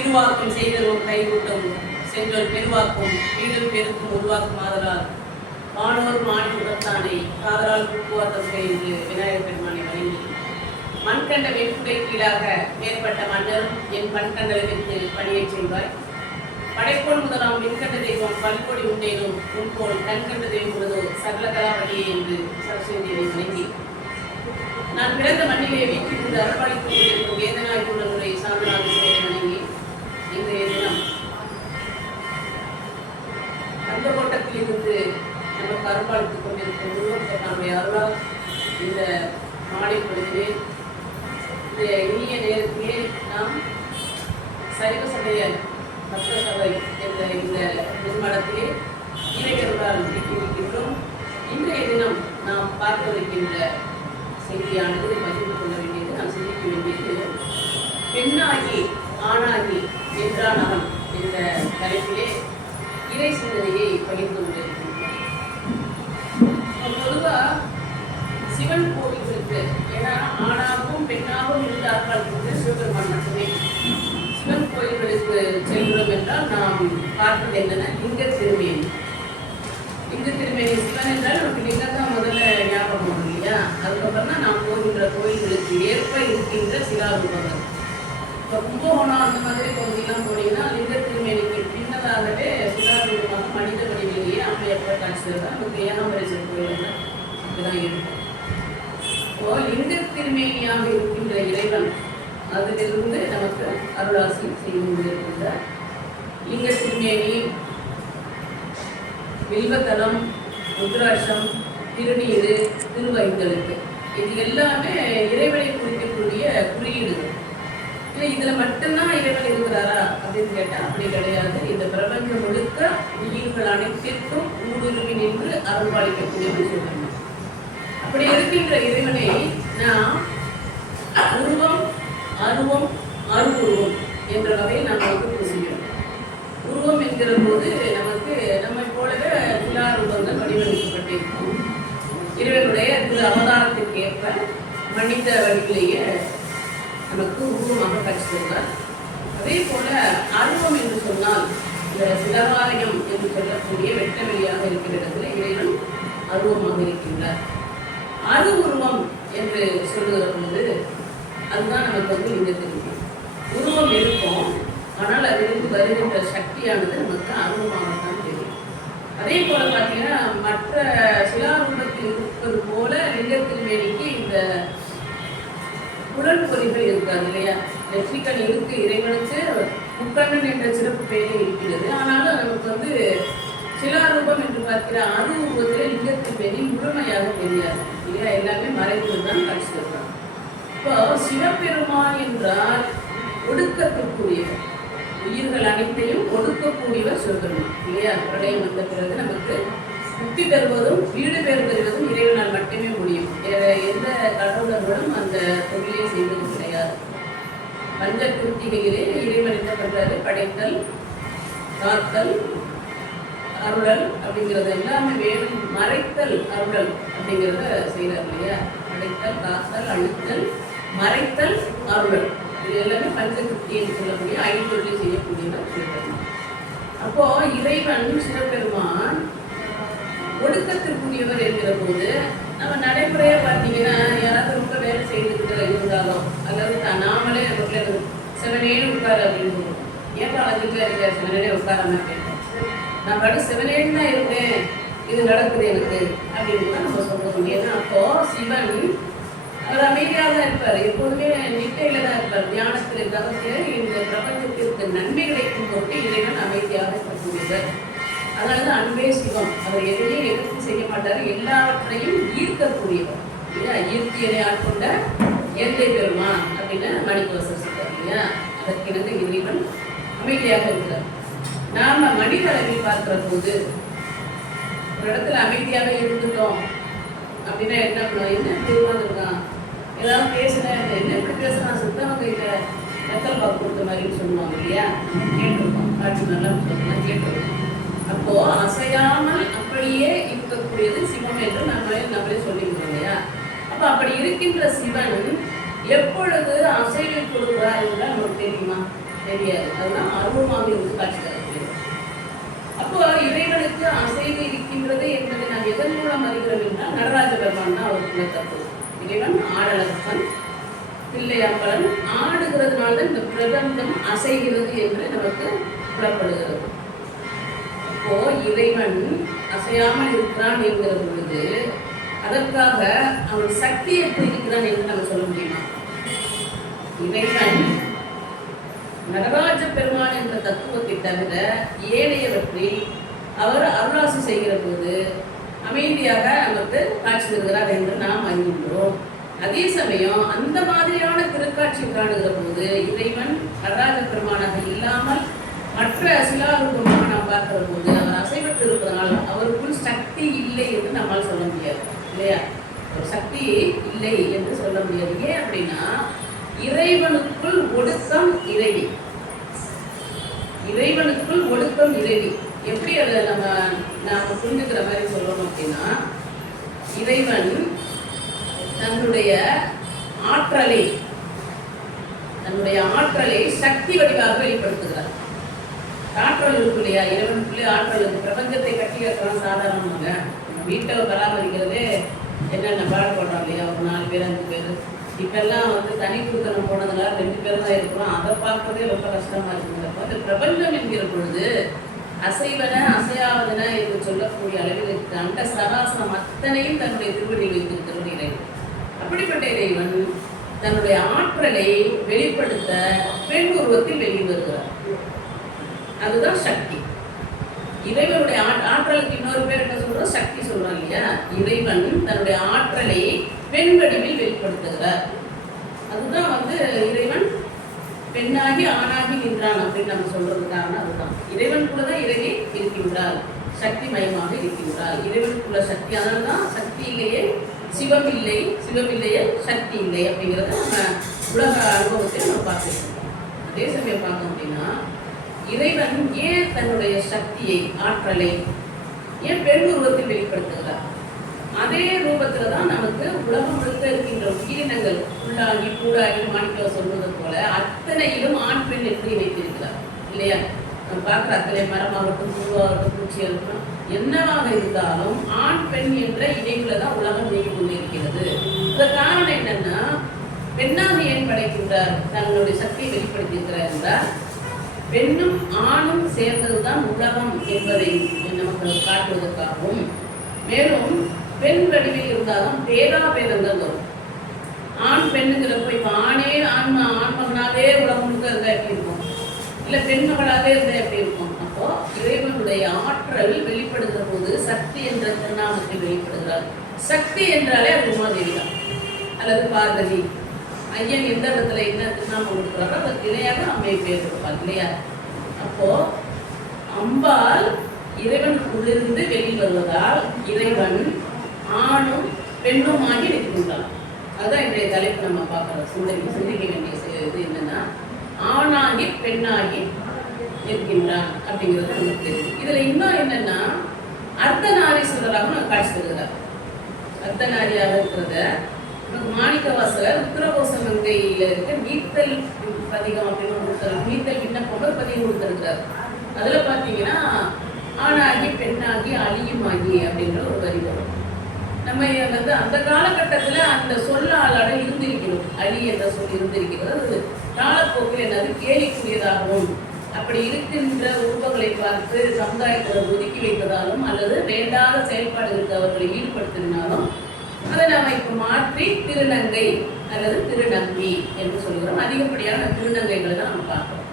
திருவாக்கும் செய்தரும் கைகூட்டும் சென்றோர் பெருவாக்கும் வீடும் பெருக்கும் உருவாக்கும் ஆதலால் வானோர் மாணி உடத்தானை காதலால் போக்குவரத்து என்று விநாயகர் பெருமானை வழங்கி மண்கண்ட வெண்குடை கீழாக ஏற்பட்ட மன்னரும் என் மண்கண்டளவிற்கு பணியை செய்வாய். படைப்போல் முதலாம் மின்கண்ட தெய்வம் பல்கோடி உண்டேனும் உன்போல் கண்கண்ட தெய்வம் உள்ளதோ சகல கலாவடியே என்று சரஸ்வதியை வணங்கி நான் பிறந்த மண்ணிலே வீட்டிலிருந்து அரபாளித்துக் கொண்டிருக்கும் வேதனாய்க்குள்ள முறை சாந்தனாக வணங்கி இன்றைய தினம் அந்த கோட்டத்தில் இருந்து நமக்கு அரபாளித்துக் கொண்டிருக்கும் முருகப்பெருமானுடைய அருளால் இந்த மாலை பொழுதிலே இந்த இனிய நேரத்திலே நாம் சைவ சபைய பக்த சபை என்ற இந்த நிர்மாணத்திலே இறையருளால் இருக்கின்றோம். இன்றைய தினம் நாம் பார்க்கவிருக்கின்ற செய்தியானது பகிர்ந்து கொள்ள வேண்டியது, நாம் சிந்திக்க வேண்டியது பெண்ணாகி ஆணாகி என்றான் அவன் என்ற தலைப்பிலே இறை சிந்தனையை பகிர்ந்து கொண்டிருக்கின்றோம். பொதுவாக சிவன் கோவில்களுக்கு, ஏன்னா ஆணாகவும் பெண்ணாகவும் இருந்தார்கள் சிவபெருமான் மட்டுமே. சிவன் கோயில்களுக்கு செல்கிறோம் என்றால் நாம் பார்ப்பது என்னென்ன, லிங்க திருமேனி. லிங்க திருமேனி சிவன் என்றால் நமக்கு லிங்கம் தான் முதல்ல ஞாபகம் வரும் இல்லையா? அதுக்கப்புறம் தான் நாம் போகின்ற கோயில்களுக்கு ஏற்ப இருக்கின்ற சிலாரூபங்கள். இப்போ கும்பகோணம் அந்த மாதிரி பகுதியெல்லாம் போனீங்கன்னா லிங்க திருமேனிக்கு பின்னதாகவே சிலாரூபமாக மனித வடிவிலேயே அம்மையப்ப காட்சி தருவாங்க. நமக்கு ஏகாம்பரேஸ்வரர் கோயில் அப்படிதான் இருக்கும். இப்போ லிங்க திருமேனியாக இருக்கின்ற இறைவன் அதிலிருந்து நமக்கு அருளாசி செய்து கொண்டிருக்கின்ற லிங்க திருமேனி, வில்வத்தலம், ருத்ராட்சம், திருநீர், திருவைந்தெழுத்து, இது எல்லாமே இறைவனை குறிக்கக்கூடிய குறியீடுகள். இல்லை இதில் மட்டும்தான் இறைவன் இருக்கிறாரா அப்படின்னு கேட்டால் அப்படி கிடையாது. இந்த பிரபஞ்சம் முழுக்க உயிர்கள் அனைத்திற்கும் ஊடுருவி நின்று அருள்பாலிக்கக்கூடியது சொல்லணும். அப்படி இருக்கின்ற இறைவனை நாம் உருவம், அருவம், அருவுருவம் என்ற வகையில் நாம் வகுப்பு செய்யணும். உருவம் என்கிற போது நமக்கு நம்மை போலவே சிலாரூபங்கள் வடிவமைக்கப்பட்டிருக்கும். இறைவனுடைய திரு அவதாரத்திற்கு ஏற்ப மனித வடிவிலேயே நமக்கு உருவமாக காட்சி தருவார். அதே போல அருவம் என்று சொன்னால் இந்த சிலவாலயம் என்று சொல்லக்கூடிய வெட்ட வெளியாக இருக்கிற இடத்துல இறைவன் அருவமாக இருக்கின்றார். அரு உருவம் என்று சொல்லுகிற போது அதுதான் நமக்கு லிங்க திருமேனி. உருவம் இருக்கும், ஆனால் அதிலிருந்து வருகின்ற சக்தியானது நமக்கு அருவமாகத்தான் தெரியும். அதே போல பார்த்தீங்கன்னா மற்ற சிலாரூபத்தில் இருப்பது போல லிங்க திருமேனிக்கு இந்த குழல் பொறிகள் இருக்காது இல்லையா? நெற்றிக்கண் இருக்கு இறைவனுக்கு, முக்கண்ணன் என்ற சிறப்பு பெயரே இருக்கிறது. ஆனாலும் நமக்கு சிலாரூபம் என்று பார்க்கிற அரு உருவத்தில் லிங்க திருமேனி முழுமையாக தெரியாது இல்லையா? எல்லாமே மறைந்து தான் காட்சி தருவாங்க. இப்போ சிவபெருமான் என்றால் ஒடுக்கத்திற்குரியவர், உயிர்கள் அனைத்தையும் ஒடுக்கக்கூடியவர் சிவபெருமான் இல்லையா? பிரளயம் வந்த பிறகு நமக்கு முக்தி தருவதும் வீடு பேர் பெறுவதும் இறைவனால் மட்டுமே முடியும். எந்த கடவுளர்களும் அந்த தொழிலை செய்வது கிடையாது. பஞ்ச கிருத்திகையிலே இறைவன் என்ன பண்றாரு? படைத்தல், காத்தல், அருளல் அப்படிங்கிறது எல்லாமே வேணும். மறைத்தல், அருளல் அப்படிங்கிறத செய்யறாரு இல்லையா? படைத்தல், காத்தல், அழித்தல், மறைத்தல், அருளல், இது எல்லாமே பஞ்சகிருத்தின்னு சொல்லக்கூடிய ஐந்தொழிலை செய்யக்கூடியவர் சிவபெருமான். அப்போ இறைவன் சிவபெருமான் ஒடுக்கத்திற்குரியவர் என்கிற போது நம்ம நடைமுறையா பார்த்தீங்கன்னா யாராவது ரொம்ப வேலை செய்துக்கிட்டு இருந்தாலும் அல்லது நாமளே நமக்குள்ள செவனேன்னு உட்காரு அப்படின்னு சொல்லுவோம். ஏன் அழகுல இருக்க செவனே உட்காராம கேட்டோம். நான் பாட்டு செவனேன்னு தான் இருந்தேன், இது நடக்குது எனக்கு அப்படின்னு தான் நம்ம சொல்லுவோம். ஏன்னா அப்போ சிவன் அவர் அமைதியாக தான் இருப்பார், எப்போதுமே நிட்டையில தான் இருப்பார். ஞானத்தில் தவத்தில் இந்த பிரபஞ்சத்திற்கு நன்மை கிடைக்கும் போட்டு இறைவன் அமைதியாக இருக்கக்கூடியவர். அதனால அன்பே சிவம். அவர் எதையும் எதிர்த்து செய்ய மாட்டார், எல்லாவற்றையும் ஈர்க்கக்கூடியவர் இல்லையா? ஈர்த்தியனை ஆட்கொண்ட எந்தை பெருமான் அப்படின்னு மாணிக்கவாசகர் சொல்றார் இல்லையா? அதற்கிணங்க இறைவன் அமைதியாக இருக்கிறார். நாம மனித அளவில் பார்க்கிற போது ஒரு இடத்துல அமைதியாக இருந்துட்டோம் அப்படின்னா என்ன பண்ணுவோம்? என்ன பெருமான் இருக்கான், ஏதாவது பேசுனேன், என்ன எப்படி பேசுனா சுத்தவங்க இல்லை நக்கல் பாக்கு கொடுத்த மாதிரின்னு சொல்லுவாங்க இல்லையா? கேட்டிருக்கோம், காட்சி நல்லா சொல்லலாம் கேட்டிருக்கோம். அப்போ அசையாமல் அப்படியே இருக்கக்கூடியது சிவம் என்று நம்மளே சொல்லிக்கிறோம் இல்லையா? அப்போ அப்படி இருக்கின்ற சிவன் எப்பொழுது அசைவை கொடுக்கிறார் என்றால் நமக்கு தெரியுமா? தெரியாது. அதுதான் அருவமாக இருந்து காட்சி தரக்கூடியது. அப்போ இறைவனுக்கு அசைவு இருக்கின்றது என்பதை நாம் எதன் மூலம் அறிகிறோம் என்றால் நடராஜ பெருமான் தான் அவருக்குள்ள தத்துவம். இறைவன் ஆடலரசன், பிள்ளை அம்பலன் ஆடுகிறதுனால இந்த பிரபஞ்சம் அசைகிறது என்று நமக்கு புலப்படுகிறது. அப்போ இறைவன் அசையாமல் இருக்கிறான் என்கிற பொழுது அதற்காக அவன் சக்தி எப்படி இருக்கிறான் என்று நம்ம சொல்ல முடியுமா? இறைவன் நடராஜ பெருமான் என்ற தத்துவத்தை தவிர ஏனையவற்றில் அவர் அருளாசி செய்கிற போது அமைதியாக நமக்கு காட்சி தருகிறார் என்று நாம் அறிகின்றோம். அதே சமயம் அந்த மாதிரியான திருக்காட்சி காணுகிற போது இறைவன் நடராஜ பெருமானாக இல்லாமல் மற்ற சிலாரூபமாக நாம் பார்க்கிற போது அவர் அசைவற்று இருப்பதனால் அவருக்குள் சக்தி இல்லை என்று நம்மால் சொல்ல முடியாது இல்லையா? ஒரு சக்தி இல்லை என்று சொல்ல முடியாது. ஏன் அப்படின்னா இறைவனுக்குள் ஒடுக்கம் இறைவி. இறைவனுக்குள் ஒடுக்கம் இறைவி. எப்படி அதை நாம புரிஞ்சுக்கிற மாதிரி சொல்லணும் அப்படின்னா, இறைவன் தன்னுடைய ஆற்றலை சக்தி வடிவாக வெளிப்படுத்துகிறார். ஆற்றல் இருக்கு இல்லையா? இறைவனுக்குள்ளே ஆற்றல் இருக்கு. பிரபஞ்சத்தை கட்டி வைக்கலாம் சாதாரணமாக. நம்ம வீட்டை பராமரிக்கிறதே என்னென்ன பாடுபடுறோம் இல்லையா? ஒரு 4 பேர் 5 பேர். இப்பெல்லாம் தனி குடுத்தனம் போனதுனால 2 பேர் தான் இருக்கிறோம். அதை பார்க்கறதே ரொம்ப கஷ்டமா இருக்குங்கிறப்ப அந்த பிரபஞ்சம் என்கிற பொழுது அசைவன அசையாவதன என்று சொல்லக்கூடிய அளவில் அண்ட சராசனம் அத்தனையும் தன்னுடைய திருவடியில் வைத்திருக்கிறது இறைவன். அப்படிப்பட்ட இறைவன் தன்னுடைய ஆற்றலை வெளிப்படுத்த பெண் உருவத்தில் வெளியே வருகிறார். அதுதான் சக்தி. இறைவனுடைய ஆற்றலுக்கு இன்னொரு பேர் என்ன சொல்றோம்? சக்தி சொல்றோம் இல்லையா? இறைவன் தன்னுடைய ஆற்றலை பெண் வடிவில் வெளிப்படுத்துகிறார். அதுதான் இறைவன் பெண்ணாகி ஆணாகி நின்றான் அப்படின்னு நம்ம சொல்றது காரணம் அதுதான். இறைவனுக்குள்ளதான் இறைவி இருக்கின்றார், சக்தி மயமாக இருக்கின்றார். இறைவனுக்குள்ள சக்தி. அதனால்தான் சக்தி இல்லையே சிவம் இல்லை, சிவம் இல்லையே சக்தி இல்லை அப்படிங்கிறத நம்ம உலக அனுபவத்தை நம்ம பார்த்துருக்கோம். அதே சமயம் பார்த்தோம் அப்படின்னா இறைவன் ஏன் தன்னுடைய சக்தியை ஆற்றலை ஏன் பெண் உருவத்தில் வெளிப்படுத்துகிறார்? அதே ரூபத்துல தான் நமக்கு உலகம் முழுக்க இருக்கின்ற உயிரினங்கள் உள்ளாகி கூடாகி மாணிக்க சொல்வது போல அத்தனையிலும் ஆண் பெண் எப்படி வைத்திருக்கிறார் இல்லையா? நம்ம பார்க்குற அத்தனை மரமாகட்டும் புழுவாகட்டும் பூச்சியாகட்டும் என்னவாக இருந்தாலும் ஆண் பெண் என்ற இணைப்புல தான் உலகம் இயங்கிக் கொண்டிருக்கிறது. இந்த காரணம் என்னன்னா பெண்ணாக ஏன் படைக்கின்றார்? தன்னுடைய சக்தியை வெளிப்படுத்தியிருக்கிறார் என்றால் பெண்ணும் ஆணும் சேர்ந்ததுதான் உலகம் என்பதை நமக்கு காட்டுவதற்காகவும், மேலும் பெண் வடிவில் இருந்தாலும் பேதாபேதங்கள் வரும். ஆண் பெண்ணுங்கிறப்ப இப்ப ஆண் மகனாலே உலகம் முழுக்க இருந்தா எப்படி இருக்கும்? இல்ல பெண் மகளாலே இருந்தா எப்படி இருக்கும்? அப்போ இறைவனுடைய ஆற்றல் வெளிப்படுகிற போது சக்தி என்ற திருநாமத்தில் வெளிப்படுகிறார். சக்தி என்றாலே அது உமாதேவி தான் அல்லது பார்வதி. ஐயன் எந்த இடத்துல என்ன திருநாமம் கொடுக்குறாரோ அதற்கு இணையாக அம்மையை பேர் கொடுப்பார் இல்லையா? அப்போ அம்பாள் இறைவனுக்குள்ளிருந்து வெளியில் வருவதால் இறைவன் ஆணும் பெண்ணுமாகி நிற்கின்றான். அதுதான் இன்றைய தலைப்பு நம்ம பார்க்குறோம். சிந்திக்க வேண்டிய இது என்னன்னா ஆணாகி பெண்ணாகி நிற்கின்றான் அப்படிங்கிறது நமக்கு தெரியும். இதுல இன்னும் என்னன்னா அர்த்தநாரீஸ்வரராக நம்ம காட்சி தருகிறார். அர்த்தநாரியாக இருக்கிறத மாணிக்கவாசகர் உத்தரகோச மங்கையில இருக்க நீத்தல் பதிகம் அப்படின்னு நீத்தல் விண்ணப்பம் பதிகம் கொடுத்திருக்கிறார். அதுல பாத்தீங்கன்னா ஆணாகி பெண்ணாகி அழியுமாகி அப்படின்ற ஒரு வரி வரும். நம்ம அந்த காலகட்டத்துல அந்த சொல்லாளட இருந்திருக்கிறோம். அழி என்ற சொல் இருந்திருக்கிறது. அது காலப்போக்கில் என்னது கேலிக்குரியதாகவும் அப்படி இருக்கின்ற உருவங்களை பார்த்து சமுதாயத்தை ஒதுக்கி வைத்ததாலும் அல்லது வேண்டாத செயல்பாடுகளுக்கு அவர்களை ஈடுபடுத்தினாலும் அதை நாம இப்ப மாற்றி திருநங்கை அல்லது திருநங்கி என்று சொல்கிறோம். அதிகப்படியான திருநங்கைகளை தான் நம்ம பார்க்கிறோம்.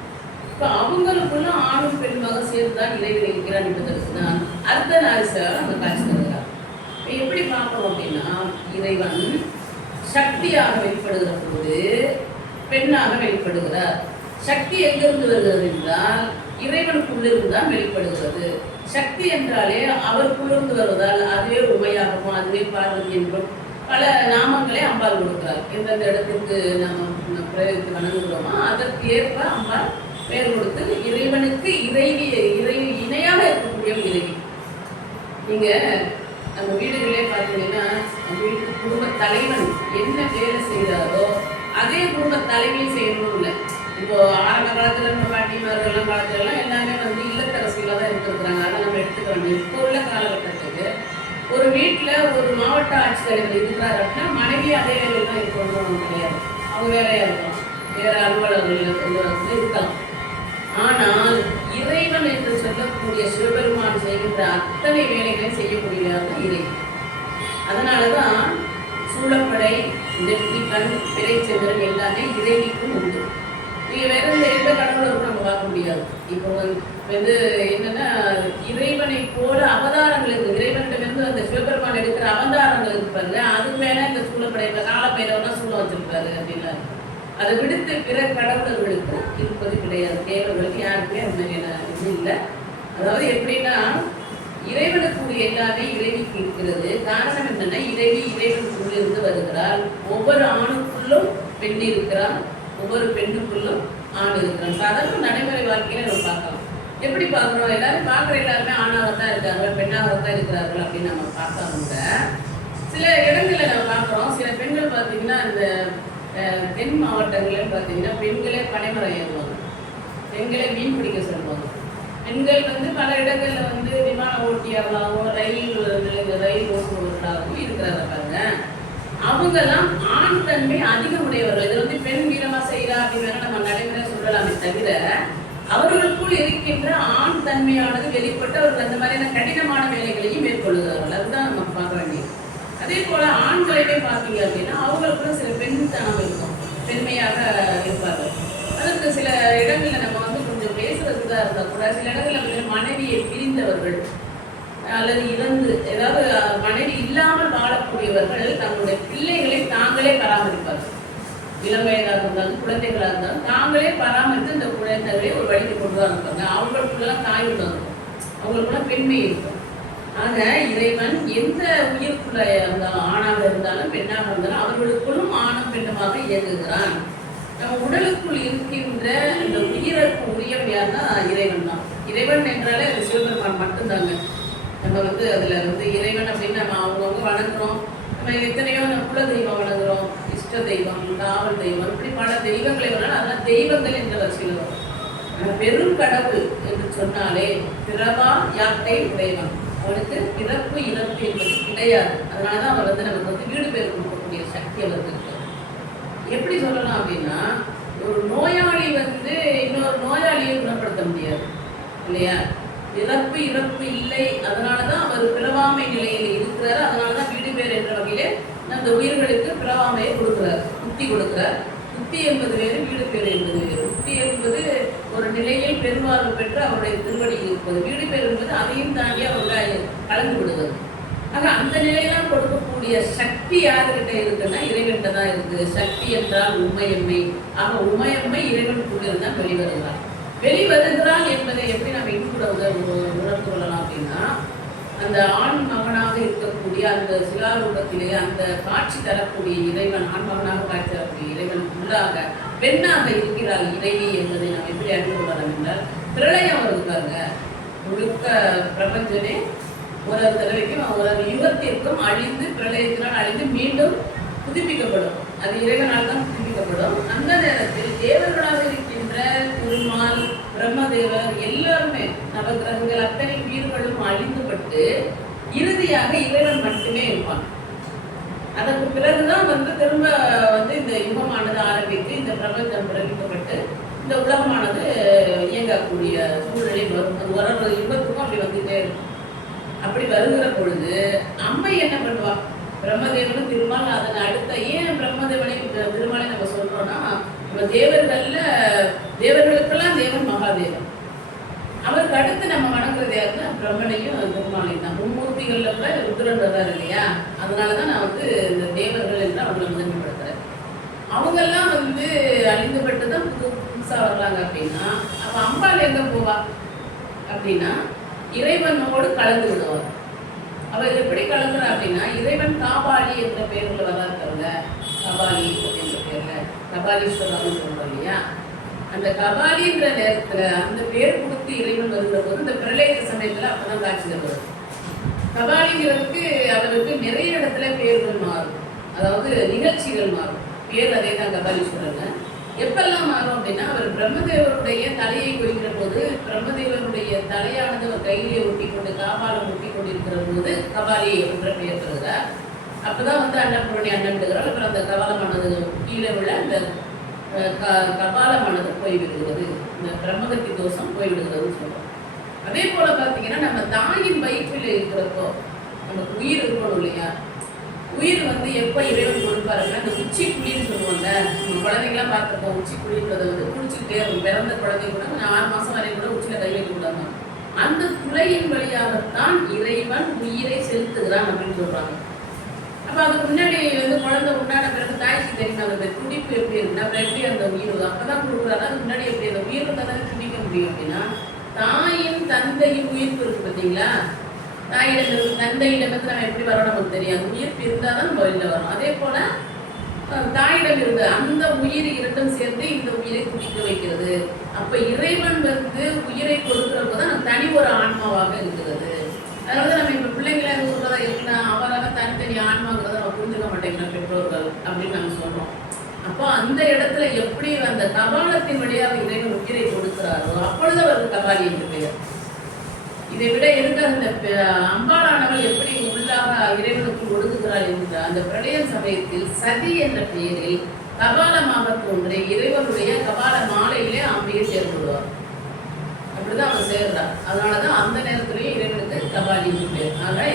இப்ப அவங்களுக்குள்ள ஆணும் பெண்மாக சேர்ந்துதான் இறைவன் இருக்கிறான் என்பதற்கு தான் அர்த்தநாரீஸ்வரர் நம்ம காட்சி தருகிறார். எப்படி பார்க்கணும் அப்படின்னா இறைவன் சக்தியாக வெளிப்படுகிற போது பெண்ணாக வெளிப்படுகிறார். சக்தி எங்கிருந்து வருகிறது என்றால் இறைவனுக்குள்ளிருந்து தான் வெளிப்படுகிறது. சக்தி என்றாலே அவருக்குள்ளிருந்து வருவதால் அதுவே உமையாகவும் அதுவே பார்வதி என்றும் பல நாமங்களை அம்பாள் கொடுக்கிறார். எந்தெந்த இடத்திற்கு நம்ம பிரயோகித்து வணங்குகிறோமோ அதற்கு ஏற்ப அம்பாள் பெயர் கொடுத்து இறைவனுக்கு இறைவி இணையாக இருக்கக்கூடிய இறைவி. நீங்க நம்ம வீடுகளே பார்த்தீங்கன்னா வீட்டு குடும்ப தலைவன் என்ன வேலை செய்கிறாரோ அதே குடும்ப தலைவியும் செய்யணும் இல்லை. இப்போ ஆரம்ப காலத்துல நம்ம பாட்டிமார்கள்லாம் காலத்துலலாம் எல்லாமே வந்து இல்லத்தரசிகளாக தான் இருந்திருக்கிறாங்க. அதை நம்ம எடுத்துக்கிறோம். இப்போ உள்ள காலகட்டத்துக்கு ஒரு வீட்டில் ஒரு மாவட்ட ஆட்சித்தலைவர் இருக்கிறார் அப்படின்னா மனைவி அதே வேலையில் தான் இருக்கணும் கிடையாது. அவங்க வேலையாக இருக்கலாம், வேற அலுவலர்கள் இருக்கலாம். ஆனால் இறைவன் என்று சொல்லக்கூடிய சிவபெருமான் செய்கின்ற அத்தனை வேலைகளையும் செய்யக்கூடியவர்கள் இறைவன். அதனாலதான் சூழப்படை, நெற்றிக்கண், பிறைச்சந்திரன் எல்லாமே இறைவிக்கும் உண்டு. நீங்க வேற எந்த கடவுளும் நம்ம பார்க்க முடியாது. இப்போ வந்து என்னன்னா இறைவனை போல அவதாரங்களுக்கு இறைவனிடமிருந்து அந்த சிவபெருமான் எடுக்கிற அவதாரங்கள் இருப்பாங்க. அதுக்கு மேல இந்த சூழப்படை காலப்பேரவனா சூழம் வச்சிருப்பாரு அப்படின்னா அதை விடுத்து பிற கடவுளர்களுக்கு இருப்பது கிடையாது. தேவர்களுக்கு யாருக்குமே அந்த மாதிரியான இது இல்லை. அதாவது எப்படின்னா இறைவனுக்குரிய எல்லாமே இறைவிக்கு இருக்கிறது. காரணம் என்னன்னா இறைவி இறைவனுக்குள்ளிருந்து வருகிறாள். ஒவ்வொரு ஆணுக்குள்ளும் பெண் இருக்கிறான், ஒவ்வொரு பெண்ணுக்குள்ளும் ஆண் இருக்கிறான். சாதாரண நடைமுறை வாழ்க்கையில நம்ம பார்க்கலாம். எப்படி பார்க்குறோம்? எல்லாரும் பார்க்குற எல்லாருமே ஆணாகத்தான் இருக்காங்க, பெண்ணாகத்தான் இருக்கிறார்கள் அப்படின்னு நம்ம பார்க்காம சில இடங்களில் நம்ம பார்க்குறோம். சில பெண்கள் பார்த்தீங்கன்னா இந்த தென் மாவட்டங்களில் பார்த்தீங்கன்னா பெண்களே பனைமரம் ஏறுவாங்க, பெண்களே மீன் பிடிக்க சொல்லுவாங்க. பெண்கள் வந்து பல இடங்களில் வந்து விமான ஓட்டியார்களாகவும் ரயில் ஓட்டுநர்களாகவும் இருக்கிறாங்க பாருங்க. அவங்கெல்லாம் ஆண் தன்மை அதிகம் உடையவர்கள். இதை வந்து பெண் வீரமா செய்யறா அப்படின்னு நம்ம நடைமுறை சொல்லலாமே தவிர அவர்களுக்குள் இருக்கின்ற ஆண் தன்மையானது வெளிப்பட்டு அவர்கள் அந்த மாதிரியான கடினமான வேலைகளையும் மேற்கொள்கிறார்கள். அதுதான் நம்ம பார்க்க வேண்டியது. அதே போல ஆண்களையே பார்த்தீங்க அப்படின்னா அவங்களுக்குள்ள சில பெண்தனம் இருக்கும், பெண்மையாக இருப்பார்கள். அதற்கு சில இடங்களில் நம்ம வந்து கொஞ்சம் பேசுறதுக்கு தான் இருந்தால் கூட சில இடங்களில் வந்து மனைவியை பிரிந்தவர்கள் அல்லது இறந்து ஏதாவது மனைவி இல்லாமல் வாழக்கூடியவர்கள் தங்களுடைய பிள்ளைகளை தாங்களே பராமரிப்பார்கள். இளம் வயதாக இருந்தாலும் குழந்தைகளாக இருந்தாலும் தாங்களே பராமரித்து இந்த குழந்தைகளை ஒரு வழிக்கு கொண்டு தான் இருப்பாங்க. அவங்களுக்குள்ளலாம் தாய் உள்ள இருக்கும், அவங்களுக்குள்ள பெண்மை இருக்கும். ஆக இறைவன் எந்த உயிருக்குள்ள இருந்தாலும் ஆணாக இருந்தாலும் பெண்ணாக இருந்தாலும் அவர்களுக்குள்ளும் ஆணும் பெண்ணுமாக இயங்குகிறான். நம்ம உடலுக்குள் இருக்கின்ற இந்த உயிருக்கு உரியவன் யாருன்னா இறைவன் தான். இறைவன் என்றாலே அது சிவபெருமான் மட்டும்தாங்க. நம்ம வந்து அதில் வந்து இறைவன் அப்படின்னு நம்ம அவங்கவுங்க வணங்குறோம். நம்ம எத்தனையோ குல தெய்வம் வணங்குறோம், இஷ்ட தெய்வம், காவல் தெய்வம், இப்படி பல தெய்வங்களை வந்தாலும் அதெல்லாம் தெய்வங்கள் என்ற வரிசையில் வரும். ஆனால் பெரும் கடவுள் என்று சொன்னாலே பிறவா யாக்கை உடையவன். அவனுக்கு பிறப்பு இறப்பு என்பது கிடையாது. அதனாலதான் அவர் வந்து நமக்கு வந்து வீடு பேர் கொடுக்கக்கூடிய சக்தி அவருக்கு இருக்கு. எப்படி சொல்லலாம் அப்படின்னா ஒரு நோயாளி வந்து இன்னொரு நோயாளியை குணப்படுத்த முடியாது இல்லையா? பிறப்பு இறப்பு இல்லை, அதனாலதான் அவர் பிறவாமை நிலையில் இருக்கிறார். அதனாலதான் வீடு பேர் என்ற வகையிலே அந்த உயிர்களுக்கு பிறவாமையை கொடுக்கிறார், புத்தி கொடுக்கிறார். புத்தி என்பது வேறு, வீடு பேர் என்பது வேறு. புத்தி என்பது ஒரு நிலையில் பெருவாழ்வு பெற்று அவருடைய திருவடியில் இருப்பது. வீடு பேர் என்பது அதையும் தாண்டி அவருடைய கலந்து விடுவது. ஆக அந்த நிலையெல்லாம் கொடுக்கக்கூடிய சக்தி யாருக்கிட்ட இருக்குன்னா இறைவன்கிட்ட தான் இருக்கு. சக்தி என்றால் உண்மையம்மை. ஆக உண்மையம்மை இறைவனுக்குள்ள தான் வெளிவருகிறார். வெளிவருகிறான் என்பதை எப்படி நம்ம இன்னும் கூட உணர்ந்து கொள்ளலாம் அப்படின்னா அந்த ஆண் மகனாக இருக்கக்கூடிய அந்த சிலாரூபத்திலே அந்த காட்சி தரக்கூடிய இறைவன், ஆண் மகனாக காட்சி தரக்கூடிய இறைவன் உள்ளாக பெண்ணாக இருக்கிறாள் இறைவி என்பதை நாம் எப்படி அறிந்து கொள்ளலாம் என்றால் பிரளயம் வருவாங்க. முழுக்க பிரபஞ்சமே ஒரு தடவைக்கும் ஒரு யுகத்திற்கும் அழிந்து பிரளயத்தினால் அழிந்து மீண்டும் புதுப்பிக்கப்படும். அது இறைவனால் தான் புதுப்பிக்கப்படும். அந்த நேரத்தில் தேவர்களாக இருக்கின்ற திருமால், பிரம்மதேவர் எல்லாருமே நவகிரகங்கள் அத்தனை உயிர்களும் அழிந்துபட்டு இறுதியாக இறைவன் மட்டுமே இருப்பான். அதற்கு பிறகுதான் வந்து திரும்ப வந்து இந்த யுகமானது ஆரம்பித்து இந்த பிரபஞ்சம் பிறப்பிக்கப்பட்டு இந்த உலகமானது இயங்கக்கூடிய சூழ்நிலை வரும். அது ஒரு யுகத்துக்கும் அப்படி வந்துட்டே இருக்கும். அப்படி வருகிற பொழுது அம்மை என்ன பண்ணுவா? பிரம்மதேவனும் திருமால் அதன் அடுத்த ஏன் பிரம்மதேவனை திருமாலை நம்ம சொல்றோம்னா நம்ம தேவர்களுக்கெல்லாம் தேவன் மகாதேவன். அவருக்கு அடுத்து நம்ம வணங்குறது யாருன்னா பிரம்மனையும் திருமாலையும் தான். மும்மூர்த்திகள்ல கூட ருத்ரன் வர்றாரு இல்லையா? அதனாலதான் நான் வந்து இந்த தேவர்கள் என்று அவங்களை முதன்மைப்படுத்துறேன். அவங்கெல்லாம் வந்து அழிந்துபட்டு தான் புதுசா வர்றாங்க அப்படின்னா அப்ப அம்பாள் எங்க போவா அப்படின்னா இறைவனோடு கலந்து விடுவார். அவர் எப்படி கலந்துறா அப்படின்னா இறைவன் காபாலி என்ற பெயர்ல வராருங்க. கபாலி அப்படின்ற பேர்ல கபாலீஸ்வரர்னு சொல்றோம் இல்லையா? அந்த கபாலின்ற நேரத்துல அந்த பேர் கொடுத்து இறைவன் வருகிற போது இந்த பிரளய சமயத்துல அப்பதான் காட்சி தருவார். கபாலிங்கிறதுக்கு அவருக்கு நிறைய இடத்துல பேர்கள் மாறும், அதாவது நிகழ்ச்சிகள் மாறும். பேர் அதே தான் கபாலீஸ்வரன். எப்பெல்லாம் மாறும் அப்படின்னா, அவர் பிரம்மதேவருடைய தலையை கொய்கிற போது, பிரம்மதேவருடைய தலையானது அவர் கையிலே ஒட்டி கொண்டு காபாலம் ஒட்டி கொண்டிருக்கிற போது கபாலி என்ற பெயர் பெறுகிறார். அப்பதான் வந்து அன்னபூரணி அண்ணன்கிறார். அப்புறம் அந்த கபாலமானது கீழே விழ அந்த கபாலமானது போய்விடுகிறது, இந்த பிரம்மகத்தி தோஷம் போய்விடுகிறதுன்னு சொல்றோம். அதே போல பார்த்தீங்கன்னா, நம்ம தாயின் வயிற்றில் இருக்கிறப்போ நமக்கு உயிர் இருக்கணும் இல்லையா? உயிர் வந்து எப்போ இறைவன் கொடுப்பாருன்னா, இந்த உச்சி குழின்னு சொல்லுவாங்க. நம்ம குழந்தைங்களாம் பார்த்துருக்கோம். உச்சி குழின்றதை வந்து குளிச்சுக்கிட்டே இருக்கும். பிறந்த குழந்தை கூட 4 மாதம் வரை கூட உச்சியில் கை வைக்க கூடாது. அந்த குழையின் வழியாகத்தான் இறைவன் உயிரை செலுத்துகிறான் அப்படின்னு சொல்றாங்க. அப்போ அதுக்கு முன்னாடி வந்து குழந்தை உண்டான பிறகு தாய்க்கு தெரியும் அந்த துடிப்பு எப்படி இருக்குன்னா, அப்புறம் எப்படி அந்த உயிர் அப்பதான் கொடுக்குறாரு. அதுக்கு முன்னாடி எப்படி அந்த உயிர் இருந்தால் தானே துடிக்க முடியும் அப்படின்னா, தாயின் தந்தையின் உயிர்ப்பு இருக்கு பார்த்தீங்களா? தாயிடம் தந்தையிடம் வந்து நம்ம எப்படி வரோம் நமக்கு தெரியாது. உயிர்ப்பு இருந்தால் தான் நம்ம வெளியில் வரோம். அதே போல தாயிடம் இருந்த அந்த உயிர் இரண்டும் சேர்ந்து இந்த உயிரை துடிக்க வைக்கிறது. அப்ப இறைவன் வந்து உயிரை கொடுக்கிறப்ப தான் தனி ஒரு ஆன்மாவாக இருக்கிறது. அதனால நம்ம இப்ப பிள்ளைங்களை சொல்றதா இருக்குன்னா, அவராக தனித்தனி ஆன்மாங்கிறத நம்ம புரிஞ்சுக்க மாட்டேங்கிறோம் பெற்றோர்கள் அப்படின்னு நம்ம சொல்றோம். அப்போ அந்த இடத்துல எப்படி அந்த கபாலத்தின் வழியாக இறைவன் உயிரை கொடுக்கிறாரோ அப்பொழுது அவருக்கு கபாலி என்று பெயர். இதை விட இருக்க அந்த அம்பாளானவள் எப்படி உள்ளாக இறைவனுக்கு ஒடுங்குகிறாள் என்ற அந்த பிரளய சமயத்தில் சதி என்ற பெயரில் கபாலமாக தோன்றி இறைவனுடைய கபால மாலையிலே அம்பையை சேர்ந்துடுவார். அப்படிதான் அவன் சேர்றான். அதனாலதான் அந்த நேரத்திலேயே இறைவனுக்கு கபாலி என்று பெயர். ஆக